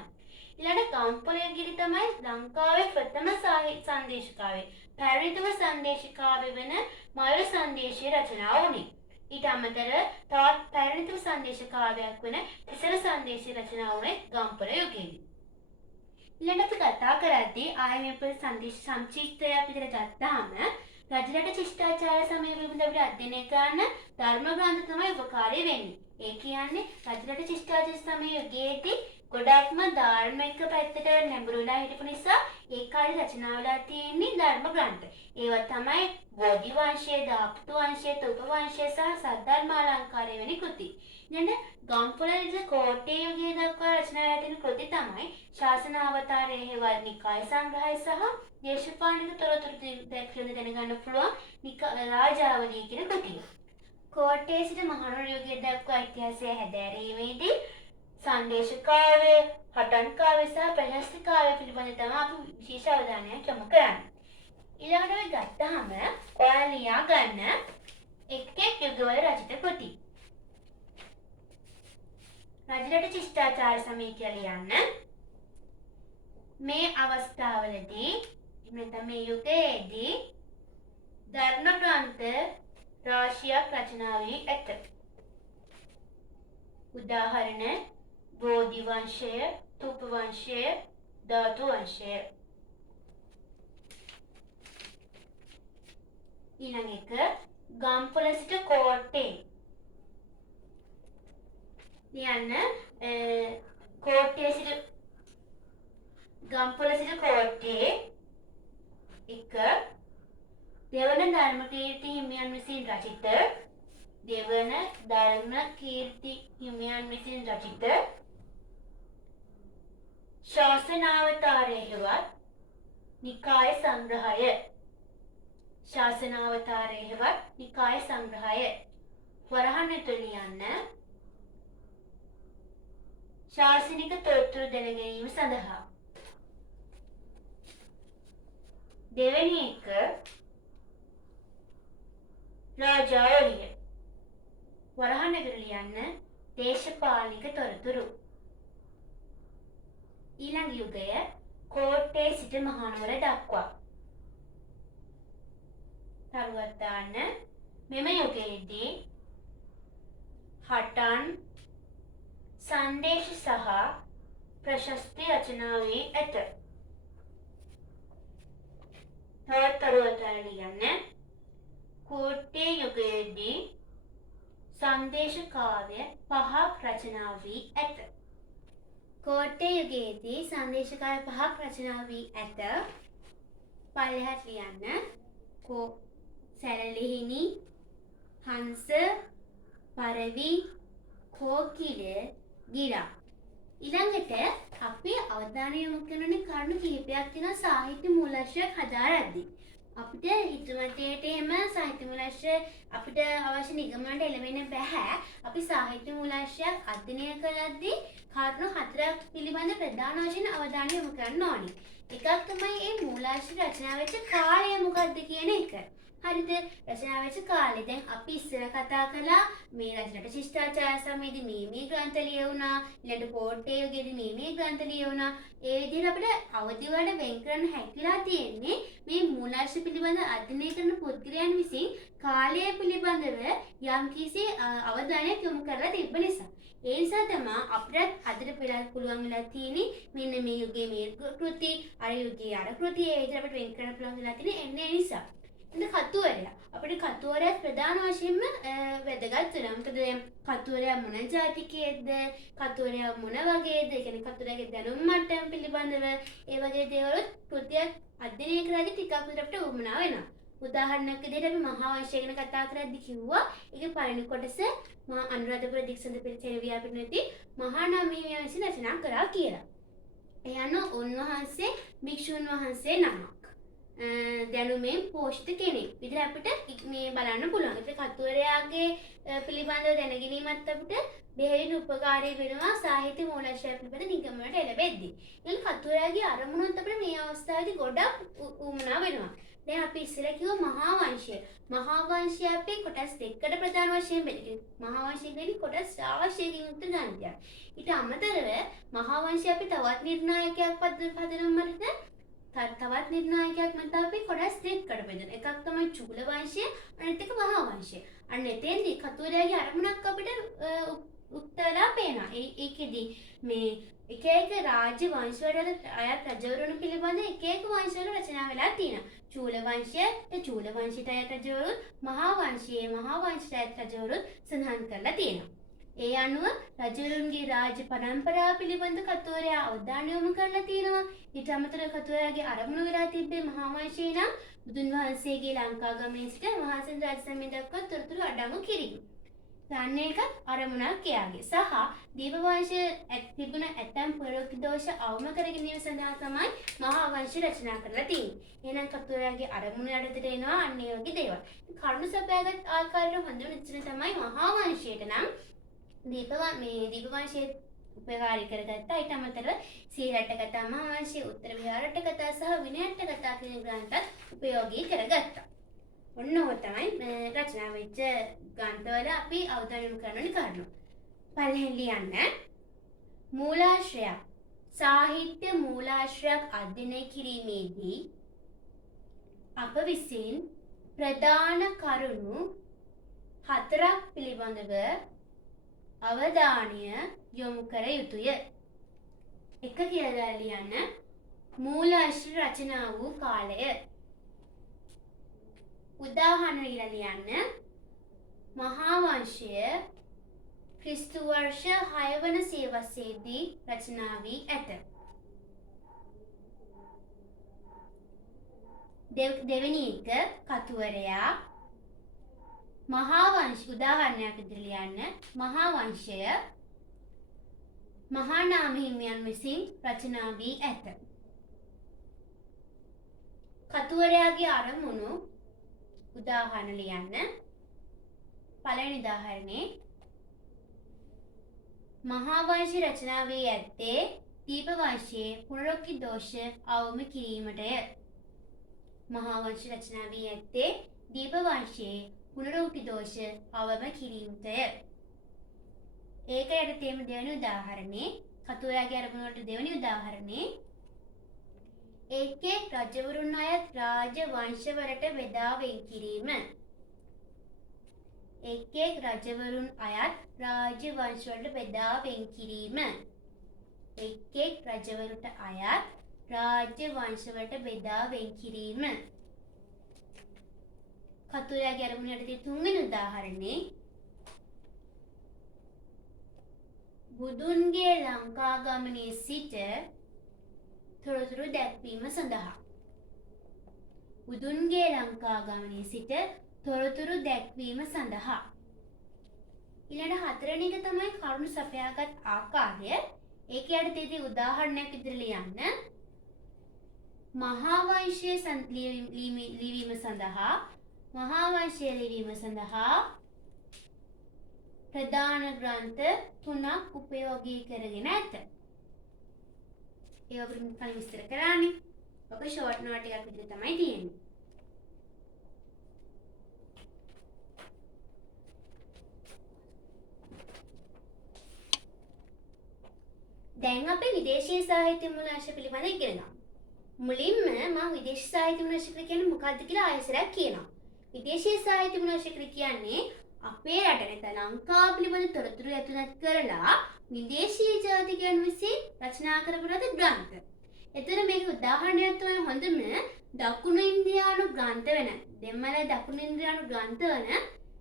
ඊළඟ ගම්පොළ යුගයේදී තමයි ලංකාවේ ප්‍රථම සාහිත්‍ය සංදේශකාරය, පැරණිතම සංදේශකාරය වෙන මයුර සංදේශය රචනා වුණේ. ඊට අමතරව තවත් පැරණිතම සංදේශකාරයක් වෙන තිසර සංදේශය රචනා වුණේ ගම්පොළ යුගයේදී. ඊළඟට අපි කතා කරද්දී ආයමප සංදේශ සංචිත්තයක් විදිහට ගත්තාම රජරට ශිෂ්ටාචාර සමය පිළිබඳව අපිට අධ්‍යයනය කරන්න ධර්ම ග්‍රන්ථ තමයි උපකාරී වෙන්නේ. ඒ කියන්නේ රජරට ශිෂ්ටාචාර සමය යුගයේදී ගොඩක්ම ධාර්මික පැත්තට නැඹුරුලා හිටපු නිසා ඒ කාලේ රචනා වෙලා තියෙන්නේ ධර්ම ග්‍රන්ථ. ඒවා තමයි බෝධි වංශය, ධාතු වංශය, තුප වංශය සහ සද්ධර්මාලංකාරය වැනි කෘති. ඊළඟ ගම්පොළ කෝට්ටේ යුගයේ දක්වා රචනා වෙලා තියෙන කෘති තමයි ශාසනාවතාරය හෙවත් නිකාය සංග්‍රහය සහ දේශපාලනික තොරතුරු දැනගන්න පුළුවන් රාජාවලිය කියන කෘතිය. කෝට්ටේ සිට මහනුවර යුගයේ දක්වා ඉතිහාසය හැදෑරීමේදී සංදේශකාරය, හටන්කාරය සහ ප්‍රශස්තිකාරය පිළිබඳව තමයි අපි විශේෂ අවධානයක් යොමු කරන්නේ. ඊළඟට අපි ගත්තාම ඔයාලා ලියා ගන්න එක් යුගවල රචිත කෘති. රජරට ශිෂ්ටාචාර සමය කියලා ලියන්න. මේ අවස්ථාවලදී එන්නත මේ යුගයේදී ධර්ම ග්‍රන්ථ රාශියක් රචනා වී ඇත. උදාහරණ බෝධි වංශය, තුප වංශය, ධාතු වංශය. ඊළඟ එක ගම්පොළ සිට කෝට්ටේ. ලියන්න කෝට්ටේ සිට ගම්පොළ සිට කෝට්ටේ එක දෙවන ධර්මකීර්ති හිමියන් විසින් රචිත දෙවන ධර්මකීර්ති හිමියන් විසින් රචිත ශාසනාවතාරය හෙවත් නිකාය සංග්‍රහය. ශාසනාවතාරය හෙවත් නිකාය සංග්‍රහය. වරහන් ඇතුළේ ලියන්න ශාසනික තොරතුරු දැනගැනීම සඳහා. දෙවෙනි එක රාජාවලිය. වරහන් ඇතුළේ ලියන්න දේශපාලනික තොරතුරු. ඊළඟ යුගය කෝට්ටේ සිට මහනුවර දක්වා. තරුවක් දාන්න. මෙම යුගයේදී හටන් සංදේශ සහ ප්‍රශස්ති රචනා වී ඇත. තවත් තරුවක් ලියන්න. කෝට්ටේ යුගයේදී සංදේශ කාව්‍ය 5ක් රචනා වී ඇත. කෝට්ටේ යුගයේදී සංදේශ කාව්‍ය 5ක් රචනා වී ඇත. පල්ලෙහාට ලියන්න. සැරලිහිණි, හංස, පරවි, කෝකිල, ගිරා. ඊළඟට අපි අවධානය යොමු කරන කරුණු කිහිපයක් තියෙනවා සාහිත්‍ය මූලාශ්‍රයක් හදාරද්දී. අපිට හිතමතේට එහෙම සාහිත්‍ය මූලාශ්‍රය අපිට අවශ්‍ය නිගමනට එළවෙන්න බෑ. අපි සාහිත්‍ය මූලාශ්‍රයක් අධ්‍යයනය කරද්දී කරුණු 4ක් පිළිබඳ ප්‍රධාන වශයෙන් අවධානය යොමු කරන්න ඕනේ. එකක් තමයි මේ මූලාශ්‍ර රචනා වෙච්ච කාලය මොකක්ද කියන එක. හරිද? රචනා වෙච්ච කාලේ දැන් අපි ඉස්සර කතා කළා මේ රචනට ශිෂ්ටාචාර සමයේදී මේ ග්‍රන්ථ ලියවුණා, ඊළඟ කෝට්ටේ යුගයේදී මේ ග්‍රන්ථ ලියවුණා. ඒ විදිහට අපිට අවදි වල වෙන් කරන්න හැකියලා තියෙන්නේ මේ මූලාශ්‍ර පිළිබඳ අධ්‍යයනය කරන පුද්ගලයන් විසින් කාලය පිළිබඳව යම්කිසි අවධානයක් යොමු කරලා තිබ්බ නිසා. ඒ නිසා තමයි අපිට අදට පුළුවන් වෙලා තියෙන්නේ මෙන්න මේ යුගයේ මේ කෘති, අර යුගයේ අර කෘති ඒ විදිහට අපිට වෙන් කරන්න පුළුවන් වෙලා තියෙන්නේ එන්නේ ඒ නිසා. ඉතින් කතුවරයා අපිට කතුවරයා ප්‍රධාන වශයෙන්ම වැදගත් වෙනවා. මොකද කතුවරයා මොන ජාතිකයේද, කතුවරයා මොන වගේද, ඒ කියන්නේ කතුවරයාගේ දැනුම් මට්ටම පිළිබඳව ඒ වගේ දේවල් කෘතියක් අධ්‍යයනය කරද්දී ටිකක් විතර අපිට උවමනා වෙනවා. උදාහරණයක් විදිහට අපි මහා වංශය ගැන කතා කරද්දී කිව්වා ඒකේ පළවෙනි කොටස මහා අනුරාධපුර දික්සඳ පිරිසේවියා පිටුනේදී මහා නාමීය වංශය රචනා කරා කියලා. ඒ අනුව උන්වහන්සේ භික්ෂුන් වහන්සේ නමක්. දැනුමෙන් පෝෂිත කෙනෙක් විදිහට අපිට මේ බලන්න පුළුවන්. ඒක කතුවරයාගේ පිළිබඳව දැනගැනීමත් අපිට බෙහෙවින් උපකාරී වෙනවා සාහිත්‍ය මූලාශ්‍රය පිළිබඳ නිගමනට එළවෙද්දී. ඊළඟ කතුවරයාගේ අරමුණුත් අපිට මේ අවස්ථාවේදී ගොඩක් උවමනා වෙනවා. දැන් අපි ඉස්සෙල්ල කිව්ව මහා වංශය. මහා වංශය අපි කොටස් දෙකකට ප්‍රධාන වශයෙන් බෙදලා. මහා වංශය කියන්නේ කොටස් අවශ්‍යකින් යුක්ත ග්‍රන්ථයක්. ඊට අමතරව මහා වංශය අපි තවත් නිර්ණායකයක් පදනම් මත තවත් නිර්ණායකයක් මත අපි කොටස් දෙකකට බෙදනවා. එකක් තමයි චූල වංශය, අනිත් එක මහා වංශය. අන්න එතෙන්දී කතුවරයාගේ අරමුණක් අපිට උත්තරලා පේනවා. ඒකෙදි මේ එක එක රාජ්‍ය වංශවලට අයත් රජවරුන් පිළිබඳ එක එක වංශවල රචනා වෙලා තියෙනවා. චූල වංශය, චූල වංශයට අයත් රජවරුන්, මහා වංශයේ මහා වංශයට අයත් රජවරුන් සඳහන් කරලා තියෙනවා. ඒ අනුව රජවරුන්ගේ රාජ්‍ය පරම්පරාව පිළිබඳ කතුවරයා අවධානය යොමු කරලා තියෙනවා. ඊට අමතරව කතුවරයාගේ අරමුණු වෙලා තිබ්බේ මහා වංශේ නම් බුදුන් වහන්සේගේ ලංකාගමනේ සිට මහා සෙන් රාජ සමය දක්වා තොරතුරු අඩංගු කිරීම. ගන්න එක අරමුණක් එයාගේ. සහ දීප වංශයේ තිබුණ ඇතැම් පුරෝක්ති දෝෂ අවම කර ගැනීම සඳහා තමයි මහා වංශය රචනා කරලා තියෙන්නේ. එහෙනම් කතුවරයාගේ අරමුණ යටතට එනවා අන්න ඒ වගේ දේවල්. කරුණු සපයාගත් ආකාරයට හඳුන්වන ඉච්චන තමයි මහා වංශයට නම් දීප වංශයේ උපකාරී කරගත්තා. ඊට අමතරව සීලට්ඨ කතා, මහා වංශයේ උත්තර විහාරට්ඨ කතා සහ විනයට්ඨ කතා කියන ග්‍රන්ථත් උපයෝගී කරගත්තා. ඔන්න ඔය තමයි රචනා වෙච්ච ග්‍රන්ථවල අපි අවධානය යොමු කරන කරුණු. පළවෙනි ලියන්න. මූලාශ්‍රය සාහිත්‍ය මූලාශ්‍රයක් අධ්‍යයනය කිරීමේදී අප විසින් ප්‍රධාන කරුණු 4ක් පිළිබඳව අවධානය යොමු කර යුතුය. එක කියලා ලියන්න. මූලාශ්‍ර රචනා වූ කාලය. උදාහරණ ලියන්න. මහා වංශය ක්‍රිස්තු වර්ෂ 6 වන සියවසේදී රචනා වී ඇත. දෙවෙනි එක කතුවරයා මහා වංශ උදාහරණයක් විදිහට ලියන්න. මහා වංශය මහා නාම හිමියන් විසින් රචනා වී ඇත. කතුවරයාගේ අරමුණු උදාහරණ ලියන්න. පළවෙනි උදාහරණේ මහා වංශය රචනා වී ඇත්තේ දීප වංශයේ පුනරුක්ති දෝෂ අවම කිරීමටය. මහා වංශය රචනා වී ඇත්තේ දීප වංශයේ පුනරුක්ති දෝෂ අවම කිරීමටය. ඒක යටතේම දෙවෙනි උදාහරණේ කතුවරයාගේ අරමුණ වලට දෙවෙනි උදාහරණේ එක් එක් රජවරුන් අයත් රාජ වංශවලට බෙදා වෙන් කිරීම. එක් එක් රජවරුන් අයත් රාජ්‍ය වංශවලට බෙදා වෙන් කිරීම. එක් එක් රජවරුන්ට අයත් රාජ්‍ය වංශවලට බෙදා වෙන් කිරීම. කතුරාගේ අරමුණ යටතේ තුන්වෙනි උදාහරණේ බුදුන්ගේ ලංකා ගමනේ සිට තොරතුරු දැක්වීම සඳහා. බුදුන්ගේ ලංකා ගමනේ සිට තොරතුරු දැක්වීම සඳහා. ඊළඟ හතරවෙනි එක තමයි කරුණු සපයාගත් ආකාරය. ඒක යටතේදී උදාහරණයක් විදිහට ලියන්න. මහා වංශයේ ලිවීම සඳහා ප්‍රධාන ග්‍රන්ථ 3ක් උපයෝගී කරගෙන ඇත. ඒක අපිට කලින් විස්තර කරානේ. ඔක ෂෝට් නෝට් එකක් විදිහට තමයි තියෙන්නේ. දැන් අපි විදේශීය සාහිත්‍ය මූලාශ්‍ර පිළිබඳව ඉගෙන ගමු. මුලින්ම මම විදේශීය සාහිත්‍ය මූලාශ්‍ර කියන්නේ මොකක්ද කියලා ආයෙසරක් කියනවා. විදේශීය සාහිත්‍ය මූලාශ්‍ර කියන්නේ අපේ රට නැත්නම් ලංකාව පිළිබඳ තොරතුරු ඇතුළත් කරලා විදේශීය ජාතිකයන් විසින් රචනා කරපු ග්‍රන්ථ. එතන මේක උදාහරණයක් තමයි හොඳම දකුණු ඉන්දියානු ග්‍රන්ථ වෙන. දෙමළ දකුණු ඉන්දියානු ග්‍රන්ථ වන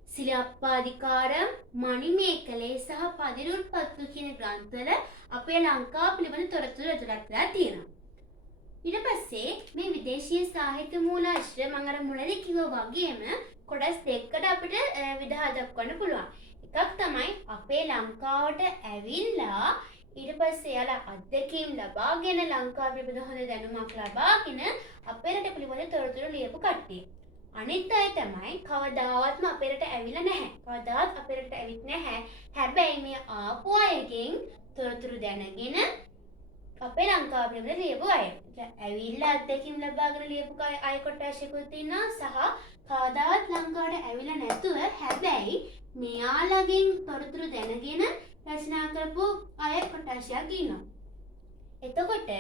සිලප්පාදිකාරම්, මණිමේකලේ සහ පදිරුත්පත්තු කියන ග්‍රන්ථවල අපේ ලංකාව පිළිබඳ තොරතුරු ඇතුළත් කරලා තියෙනවා. ඊට පස්සේ මේ විදේශීය සාහිත්‍ය මූලාශ්‍ර මම අර මුලදී කිව්වා වගේම කොටස් දෙකකට අපිට විදහා දක්වන්න පුළුවන්. එකක් තමයි අපේ ලංකාවට ඇවිල්ලා ඊට පස්සේ යාලා අත්දැකීම් ලබාගෙන ලංකාව පිළිබඳ හොඳ දැනුමක් ලබාගෙන අපේ රට පිළිබඳ තොරතුරු ලියපු කට්ටිය. අනිත් අය තමයි කවදාවත්ම අපේ රට ඇවිල්ලා නැහැ. කවදාවත් අපේ රට ඇවිත් නැහැ. හැබැයි මේ ආපු අයගෙන් තොරතුරු දැනගෙන අපේ ලංකාව පිළිබඳ ලියපු අය. ඇවිල්ලා අත්දැකීම් ලබාගෙන ලියපු අය කොටසකුත් ඉන්නවා සහ කවදාවත් ලංකාවට ඇවිල්ලා නැතුව හැබැයි මෙයාලගෙන් තොරතුරු දැනගෙන රචනා කරපු අය කොටසක් ඉන්නවා. එතකොට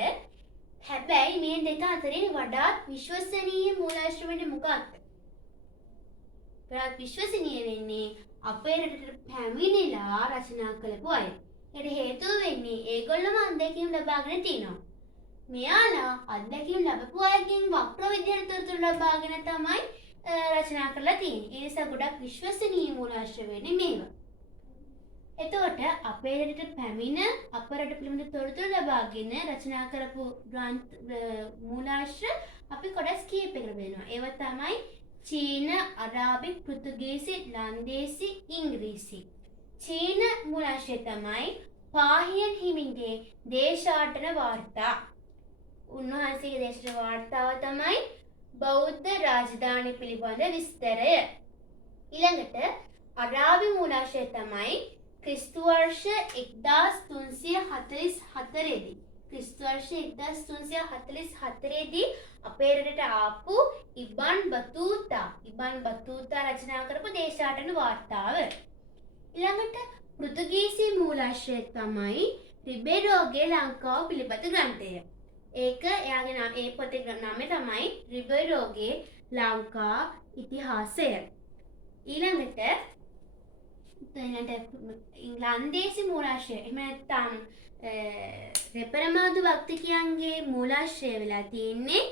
හැබැයි මේ දෙක අතරින් වඩාත් විශ්වසනීය මූලාශ්‍ර වෙන්නේ මොකක්ද? වඩාත් විශ්වසනීය වෙන්නේ අපේ රටට පැමිණිලා රචනා කරපු අය. ඒකට හේතුව වෙන්නේ ඒගොල්ලෝම අත්දැකීම් ලබාගෙන තිනවා. මෙයාලා අත්දැකීම් ලැබපු අයගෙන් වක්‍ර විදිහට තොරතුරු ලබාගෙන තමයි රචනා කරලා තියෙන්නේ. ඒ නිසා ගොඩක් විශ්වසනීය මූලාශ්‍ර වෙන්නේ මේවා. එතකොට අපේ රටට පැමිණ අපේ රට පිළිබඳ තොරතුරු ලබාගෙන රචනා කරපු ග්‍රන්ථ මූලාශ්‍ර අපි කොටස් කීපයකට බෙදනවා. ඒවා තමයි චීන, අරාබි, පෘතුගීසි, ලන්දේසි, ඉංග්‍රීසි. චීන මූලාශ්‍රය තමයි පාහියන් හිමිගේ දේශාටන වාර්තා. උන්වහන්සේගේ දේශාටන වාර්තාව තමයි බෞද්ධ රාජධානි පිළිබඳ විස්තරය. ඊළඟට අරාබි මූලාශ්‍රය තමයි ක්‍රිස්තු වර්ෂ 1344 දී ක්‍රිස්තු වර්ෂ 1344 දී අපේ රටට ආපු ඉබන් බතූතා රචනා කරපු දේශාටන වාර්තාව. ඊළඟට පෘතුගීසි මූලාශ්‍රය තමයි රිබෙරෝගේ ලංකාව පිළිබඳ ග්‍රන්ථය. ඒක එයාගේ නම ඒ පොතේ නම තමයි රිබෙරෝගේ ලංකා ඉතිහාසය. ඊළඟට ලන්දේසි මූලාශ්‍රය එහෙම නැත්නම් රෙපරමාදු වක්තිකයන්ගේ මූලාශ්‍රය වෙලා තියෙන්නේ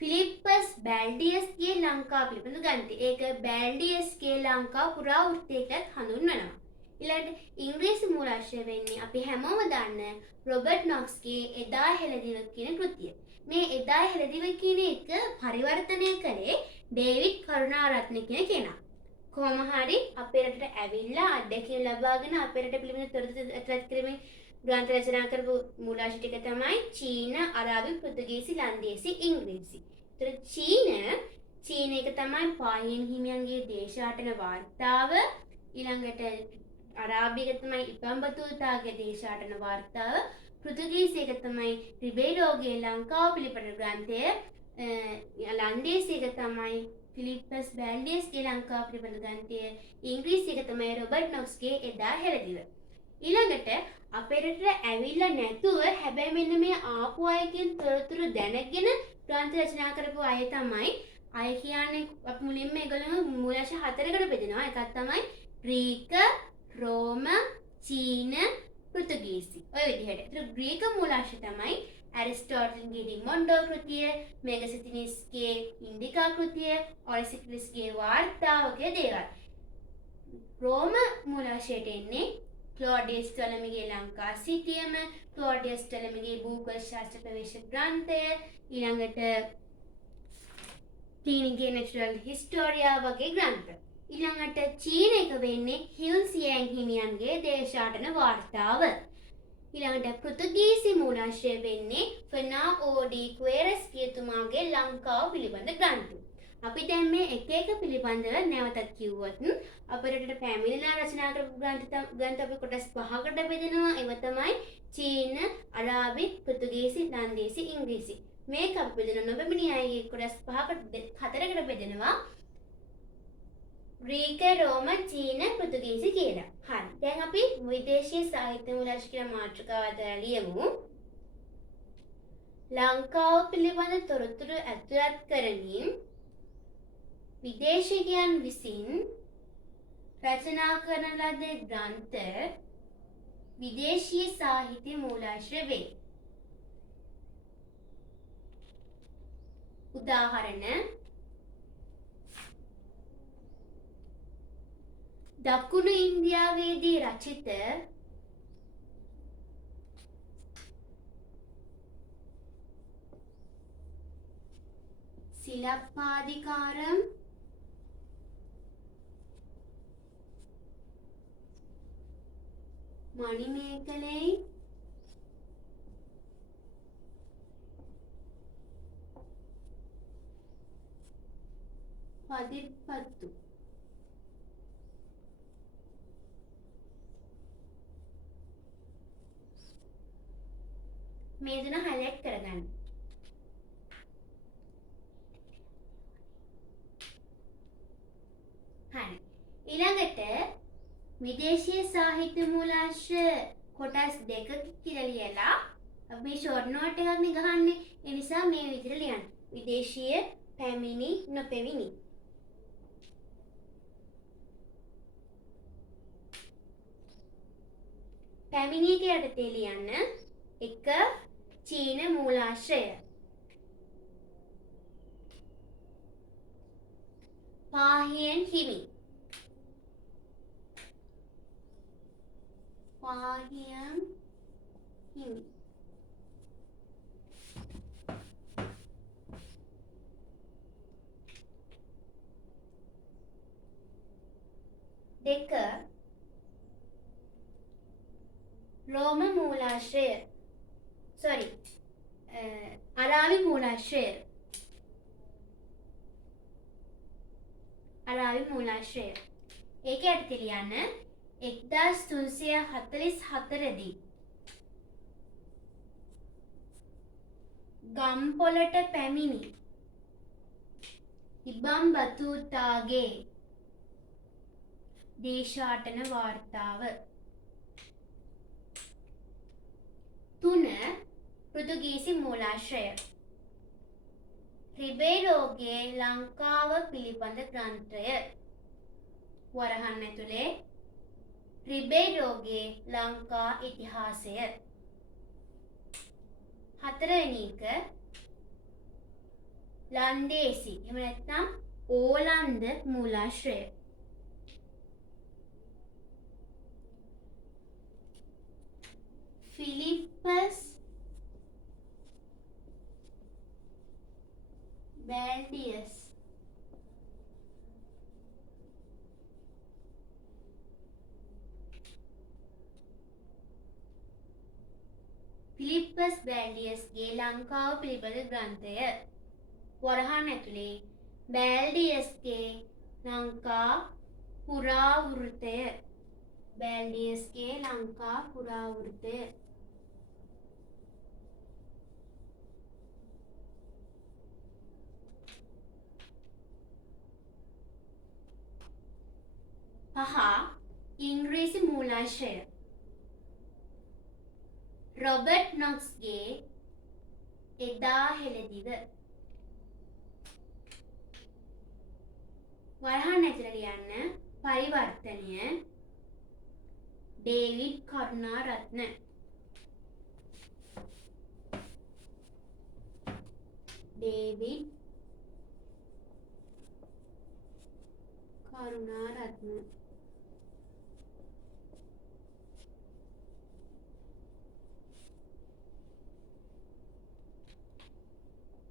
ෆිලිප්පස් බැල්ඩියස්ගේ ලංකා පිළිබඳ ග්‍රන්ථය. ඒක බැල්ඩියස්ගේ ලංකා පුරාවෘත්තයකට හඳුන්වනවා. ඊළඟට ඉංග්‍රීසි මූලාශ්‍රය වෙන්නේ අපි හැමෝම දන්න රොබර්ට් නොක්ස්ගේ එදා හෙළදිව කියන කෘතිය. මේ එදා හෙළදිව කියන එක පරිවර්තනය කළේ ඩේවිඩ් කරුණාරත්න කියන කෙනා. කොහොම හරි අපේ රටට ඇවිල්ලා අත්දැකීම් ලබාගෙන අපේ රට පිළිබඳ තොරතුරු ඇතුළත් කිරීමේ ග්‍රන්ථ රචනා කරපු මූලාශ්‍ර ටික තමයි චීන, අරාබි, පෘතුගීසි, ලන්දේසි, ඉංග්‍රීසි. ඒතර චීන එක තමයි පාහියන් හිමියන්ගේ දේශාටන වාර්තාව. ඊළඟට අරාබි එක තමයි ඉබන් බතූතාගේ දේශාටන වාර්තාව. පෘතුගීසි එක තමයි රිබෙරෝගේ ලංකාව පිළිබඳ ග්‍රන්ථය. ලන්දේසි එක තමයි ෆිලිප්පස් බැල්ඩියස්ගේ ලංකාව පිළිබඳ ග්‍රන්ථය. ඉංග්‍රීසි එක තමයි රොබර්ට් නොක්ස්ගේ එදා හෙළදිව. ඊළඟට අපේ රටට ඇවිල්ලා නැතුව හැබැයි මෙන්න මේ ආපු අයගෙන් තොරතුරු දැනගෙන ග්‍රන්ථ රචනා කරපු අය තමයි අය කියන්නේ අපි මුලින්ම ඒගොල්ලෝ මූලාශ්‍ර හතරකට බෙදෙනවා. එකක් තමයි ග්‍රීක, රෝම, චීන, පෘතුගීසි. ඔය විදිහට. ඒතර ග්‍රීක මූලාශ්‍ර තමයි ඇරිස්ටෝටල්ගේ රිමොන්ඩෝ කෘතිය, මෙගසිතිනිස්ගේ ඉන්දිකා කෘතිය, ඔරිසිප්ලිස්ගේ වාර්තා වගේ දේවල්. රෝම මූලාශ්‍රයට එන්නේ ක්ලෝඩියස් ටොලමිගේ ලංකා සිතියම, ක්ලෝඩියස් ටොලමිගේ භූගෝල ශාස්ත්‍ර ප්‍රවේශ ග්‍රන්ථය, ඊළඟට ප්ලීනිගේ නැචරල් හිස්ටෝරියා වගේ ග්‍රන්ථ. ඊළඟට චීන එක වෙන්නේ හියුන් සියෑන් හිමියන්ගේ දේශාටන වාර්තාව. ඊළඟට පෘතුගීසි මූලාශ්‍රය වෙන්නේ ෆෙනා ඕඩී ක්වේරස් කියතුමාගේ ලංකාව පිළිබඳ ග්‍රන්ථ. අපි දැන් මේ එක එක පිළිබඳව නැවතත් කිව්වොත් අපේ රටට පැමිණිලා රචනා කරපු ග්‍රන්ථ අපි කොටස් 5කට බෙදෙනවා. ඒව තමයි චීන, අරාබි, පෘතුගීසි, ලන්දේසි, ඉංග්‍රීසි. මේක අපි බෙදෙන නොපැමිණි අයගේ කොටස් 4කට බෙදෙනවා. ග්‍රීක, රෝම, චීන, පෘතුගීසි කියලා. හරි. දැන් අපි විදේශීය සාහිත්‍ය මූලාශ්‍ර කියලා මාතෘකාව අතර ලියමු. ලංකාව පිළිබඳ තොරතුරු ඇතුළත් කරමින් විදේශිකයන් විසින් රචනා කරන ලද ග්‍රන්ථ විදේශීය සාහිත්‍ය මූලාශ්‍ර වේ. උදාහරණ දකුණු ඉන්දියාවේදී රචිත සිලප්පාදිකාරම්, මණිමේකලයි, පදිප්පත්තු මේ දෙන highlight කරගන්න. හරි. ඊළඟට විදේශීය සාහිත්‍ය මූලාශ්‍ර කොටස් 2ක කියලා ලියලා අපි මේ ෂෝට් නෝට් එකක් නේ ගහන්නේ. ඒ නිසා මේ විදිහට ලියන්න. විදේශීය පැමිණි නොපැමිණි. පැමිණියක යටතේ ලියන්න 1 චීන මූලාශ්‍රය, පාහියන් හිමි, පාහියන් හිමි. දෙක රෝම මූලාශ්‍රය, අරාබි මූලාශ්‍රය, අරාබි මූලාශ්‍රය. ඒක යටතේ ලියන්න 1344 දී ගම්පොළට පැමිණි ඉබ්බන් බතූතාගේ දේශාටන වාර්තාව. 3 පෘතුගීසි මූලාශ්‍රය, රිබේරෝගේ ලංකාව පිළිබඳ ග්‍රන්ථය. වරහන් ඇතුලේ රිබේරෝගේ ලංකා ඉතිහාසය. 4 වෙනි එක ලන්දේසි එහෙම නැත්නම් ඕලන්ද මූලාශ්‍රය. ෆිලිප්පස් බැල්ඩියස් ෆිලිප්පස් බැල්ඩියස්ගේ ලංකාව පිළිබඳ ග්‍රන්ථය. වරහන් ඇතුලේ බැල්ඩියස්ගේ ලංකා පුරාවෘතය, බැල්ඩියස්ගේ ලංකා පුරාවෘතය. ඉංග්‍රීසි මූලාශ්‍රය, රොබර්ට් නොක්ස්ගේ එදා හෙළදිව. වරහන් ඇතුළට යන්න පරිවර්තනය ඩේවිඩ් කරුණාරත්න. ඩේවිඩ් කරුණාරත්න.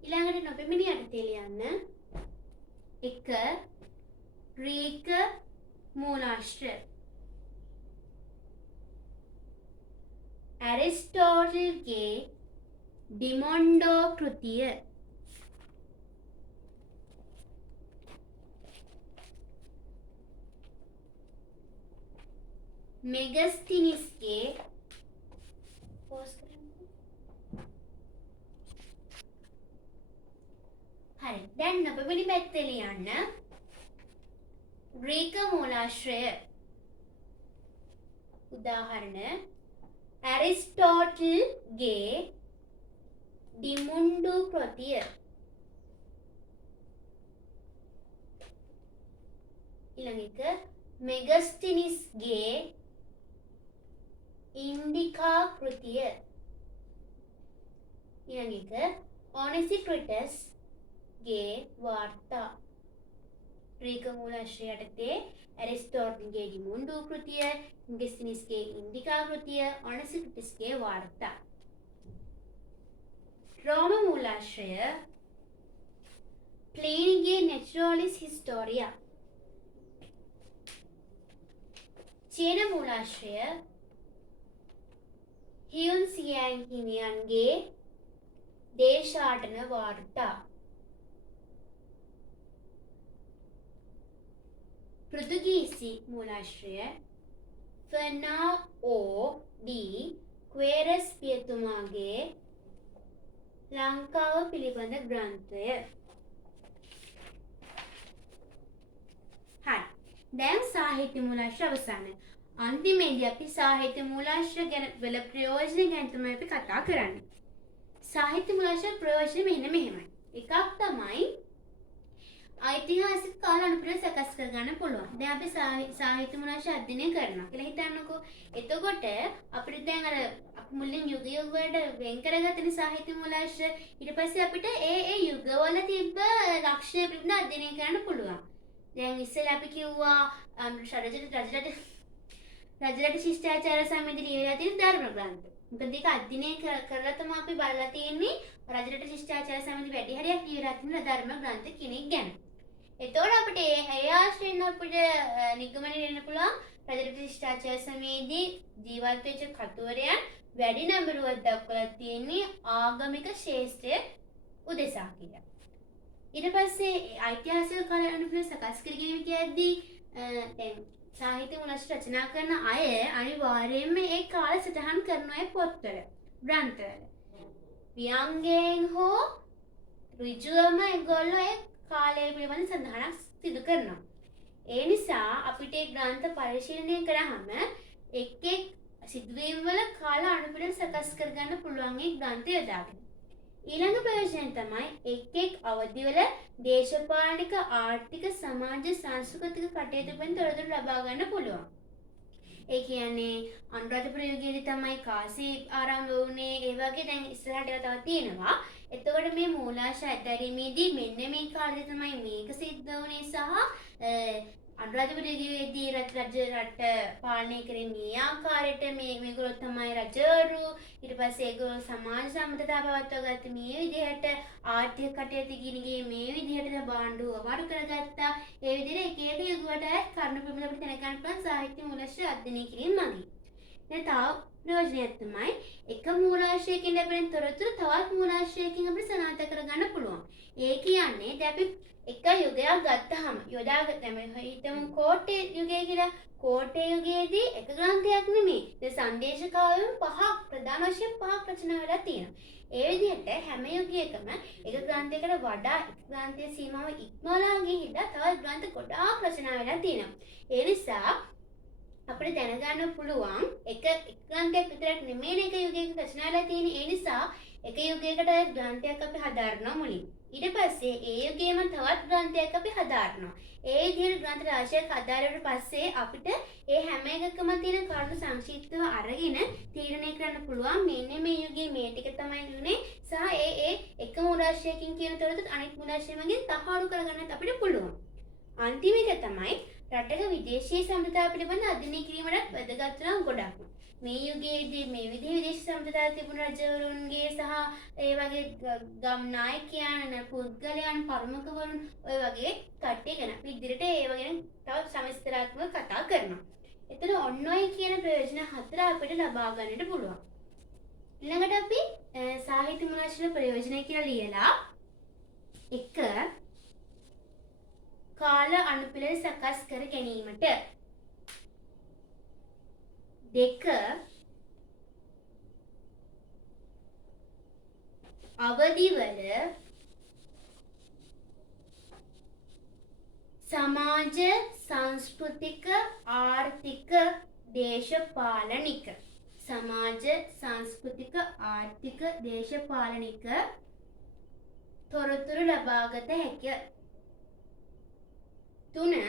ඊළඟට නොපෙමිණි යටතේ ලියන්න 1 ග්‍රීක මූලාශ්‍ර. ඇරිස්ටෝටල්ගේ ඩිමොන්ඩෝ කෘතිය. මෙගස්තිනිස්ගේ හරි දැන් නොපෙමිණි පැත්තේ ලියන්න ග්‍රීක මූලාශ්‍රය. උදාහරණ ඇරිස්ටෝටල්ගේ ඩිමුන්ඩු කෘතිය. ඊළඟ එක මෙගස්තිනිස්ගේ ඉන්දිකා කෘතිය. ඊළඟ එක ඔනෙසික්‍රිටස්ගේ වාර්තා. ග්‍රීක මූලාශ්‍රය යටතේ ඇරිස්ටෝටල්ගේ ඩිමුන්ඩු කෘතිය, මෙගස්තිනිස්ගේ ඉන්දිකා කෘතිය, ඔනෙසික්‍රිටස්ගේ වාර්තා. රෝම මූලාශ්‍රය ප්ලීනිගේ නැචුරාලිස් හිස්ටෝරියා. චීන මූලාශ්‍රය හියුන් සියෑන් හිමියන්ගේ දේශාටන වාර්තා. පෘතුගීසි මූලාශ්‍රය ෆර්නාओ ඩී ක්වේරස් පියතුමාගේ ලංකාව පිළිබඳ ග්‍රන්ථය. හරි දැන් සාහිත්‍ය මූලාශ්‍ර අවසන්. අන්තිමේදී අපි සාහිත්‍ය මූලාශ්‍ර ගැන වල ප්‍රයෝජන ගැන තමයි අපි කතා කරන්නේ. සාහිත්‍ය මූලාශ්‍ර ප්‍රයෝජන මෙන්න මෙහෙමයි. එකක් තමයි ඓතිහාසික කාල අනුපිළිවෙල සකස් කරගන්න පුළුවන්. දැන් අපි සාහිත්‍ය මූලාශ්‍ර අධ්‍යයනය කරනවා කියලා හිතන්නකෝ. එතකොට අපිට දැන් අර මුලින් යුග වලට වෙන් කරගත්තනේ සාහිත්‍ය මූලාශ්‍ර. ඊට පස්සේ අපිට ඒ යුගවල තිබ්බ ලක්ෂණ පිළිබඳ අධ්‍යයනය කරන්න පුළුවන්. දැන් ඉස්සෙල්ලා අපි කිව්වා රජරට ශිෂ්ටාචාර සමිතිය ලියලා තියෙන ධර්ම ග්‍රන්ථ. මොකද ඒක අධ්‍යයනය කරලා තමයි අපි බලලා තියෙන්නේ රජරට ශිෂ්ටාචාර සමිතිය වැඩි හරියක් ලියලා තියෙන ධර්ම ග්‍රන්ථ කෙනෙක් ගැන. එතකොට අපිට ඒ ආශ්‍රයෙන් අපිට නිගමනය වෙන්න පුළුවන් රජරට ශිෂ්ටාචාර සමිතියේ ජීවත් වෙච්ච කතුවරයන් වැඩි නඹරුවක් දක්වලා තියෙන්නේ ආගමික ශාස්ත්‍රය උදෙසා කියලා. ඊට පස්සේ ඓතිහාසික කාල අනුපිළිවෙල සකස් කරගෙන කියද්දී දැන් සාහිත්‍ය මූලාශ්‍ර රචනා කරන අය අනිවාර්යයෙන්ම ඒ කාල සටහන් කරන අය පොත්වල ග්‍රන්ථවල ව්‍යංගයෙන් හෝ ඍජුවම ඒගොල්ලෝ ඒ කාලය පිළිබඳ සඳහනක් සිදු කරනවා. ඒ නිසා අපිට ඒ ග්‍රන්ථ පරිශීලනය කරාම එක් එක් සිදුවීම් වල කාල අනුපිළිවෙල සකස් කරගන්න පුළුවන් ඒ ග්‍රන්ථය යොදාගෙන. ඊළඟ ප්‍රයෝජනය තමයි එක් එක් අවධිවල දේශපාලනික ආර්ථික සමාජ සංස්කෘතික කටයුතු වෙන තොරතුරු ලබා ගන්න පුළුවන්. ඒ කියන්නේ අනුරාධපුර යුගයේදී තමයි කාසී ආරම්භ වුණේ. ඒ වගේ දැන් ඉස්සරහට තව තියෙනවා. එතකොට මේ මූලාශ්‍ර ඇතරීමේදී මෙන්න මේ කාලේ තමයි මේක සිද්ධ වුණේ සහ අනුරාධපුර යුගයේදී රට පාලනය කරේ මේ ආකාරයට මේගොල්ලෝ තමයි රජවරු. ඊට පස්සේ ඒගොල්ලෝ සමාජ සම්බන්ධතා පවත්වා ගත්ත මේ විදිහට ආර්ථික කටයුතු ගිනිගේ මේ විදිහට බාණ්ඩු වමාරු කරගත්තා. ඒ විදිහට එක එක යුග වලට කරුණු පිළිබඳව අපිට දැනගන්න පුළුවන් සාහිත්‍ය මූලාශ්‍ර අධ්‍යයනය කිරීම මගින්. දැන් තව ප්‍රයෝජනයක් තමයි එක මූලාශ්‍රයකින් ලැබෙන තොරතුරු තවත් මූලාශ්‍රයකින් අපිට සනාථ කරගන්න පුළුවන්. ඒ කියන්නේ දැන් අපි එක යුගයක් ගත්තාම යොදාගත්තම හිතමු කෝට්ටේ යුගය කියලා. කෝට්ටේ යුගයේදී එක ග්‍රන්ථයක් නෙමෙයි. දැන් සංදේශකාවයන් පහක් ප්‍රධාන වශයෙන් පහක් රචනා වෙලා තියෙනවා. ඒ විදිහට හැම යුගයකම එක ග්‍රන්ථයකට වඩා එක ග්‍රන්ථයේ සීමාව ඉක්මවලා ගිහිල්ලා තවත් ග්‍රන්ථ ගොඩාක් රචනා වෙලා තියෙනවා. ඒ නිසා අපිට දැනගන්න පුළුවන් එක ග්‍රන්ථයක් විතරක් නෙමෙයි එක යුගයක රචනාලා තියෙන. ඒ නිසා එක යුගයකට ග්‍රන්ථයක් අපි හදාරනවා මුලින්. ඊට පස්සේ ඒ යුගයේම තවත් ග්‍රන්ථයක් අපි හදාරනවා. ඒ විදිහට ග්‍රන්ථ රාශියක් හදාරුවට පස්සේ අපිට ඒ හැම එකකම තියෙන කරුණු සංක්ෂිප්තව අරගෙන තීරණය කරන්න පුළුවන් මෙන්න මේ යුගයේ මේ ටික තමයි දුන්නේ සහ ඒ එකම උදාශ්‍රයකින් කියන තොරතුරු අනිත් උදාශ්‍රය මගින් තහවුරු කරගන්නත් අපිට පුළුවන්. අන්තිම එක තමයි රටක විදේශීය සම්ප්‍රදාය පිළිබඳ අධ්‍යයනය කිරීමට වැදගත් වෙන ගොඩක්ම. මේ යුගයේදී මේ විදිහේ විදේශීය සම්ප්‍රදාය තිබුණු රජවරුන්ගේ සහ ඒ වගේ ගම් නායකයන් පුද්ගලයන් ප්‍රමුඛවරුන් ඔය වගේ කට්ටිය ගැන අපි ඉදිරියට ඒව ගැන තව සවිස්තරාත්මකව කතා කරනවා. එතන ඔන්න ඔය කියන ප්‍රයෝජන හතර අපිට ලබා ගන්නට පුළුවන්. ඊළඟට අපි සාහිත්‍ය මුලාශ්‍රල ප්‍රයෝජන කියලා ලියලා 1 කාල අනුපිළිවෙල සකස් කර ගැනීමට 2 අවදිවල සමාජ සංස්කෘතික ආර්ථික දේශපාලනික තොරතුරු ලබාගත හැකිය. 3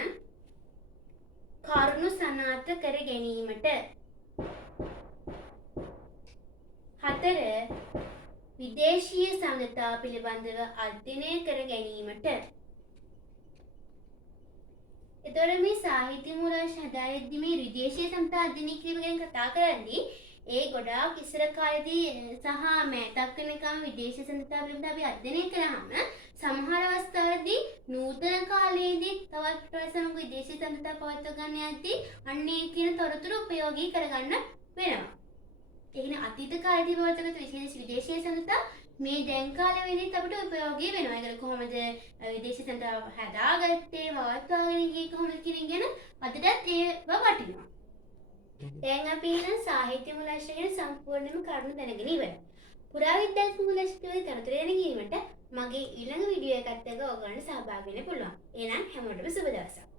කරුණු සනාථ කර ගැනීමට 4 විදේශීය සම්ප්‍රදාය පිළිබඳව අධ්‍යයනය කර ගැනීමට. එතකොට මේ සාහිත්‍ය මූලාශ්‍ර හදාරද්දී මේ විදේශීය සම්ප්‍රදාය අධ්‍යයනය කිරීම ගැන කතා කරද්දී ඒ ගොඩාක් ඉස්සර කාලේදී සහ මෑතක් වෙනකම් විදේශීය සම්ප්‍රදාය පිළිබඳව අපි අධ්‍යයනය කළාම සමහර අවස්ථාවලදී නූතන කාලයේදී තවත් ප්‍රසංග විදේශීය සම්ප්‍රදාය පවත්වා ගන්න යද්දී අන්නේ කියන තොරතුරු ප්‍රයෝගී කරගන්න වෙනවා. ඒ කියන්නේ අතීත කාලේදී පවත්වාගත් විදේශීය සම්ප්‍රදාය මේ දැන් කාලෙදිත් අපිට උපයෝගී වෙනවා. ඒක කොහොමද විදේශීය සම්ප්‍රදාය හදාගත්තේ පවත්වාගෙන ගියේ කොහොමද කියන ගැන අදටත් ඒව වටිනවා. දැන් අපි ඉන්න සාහිත්‍ය මුලාශ්‍රය ගැන සම්පූර්ණයෙන්ම කරුණු දැනගෙන ඉවරයි. පුරාවිද්‍යාත්මක මුලාශ්‍රයේ තොරතුරු දැනගැනීමට මගේ ඊළඟ වීඩියෝ එකත් එක්ක ඔයගොල්ලන්ට සහභාගී වෙන්න පුළුවන්. එහෙනම් හැමෝටම සුබ දවසක්.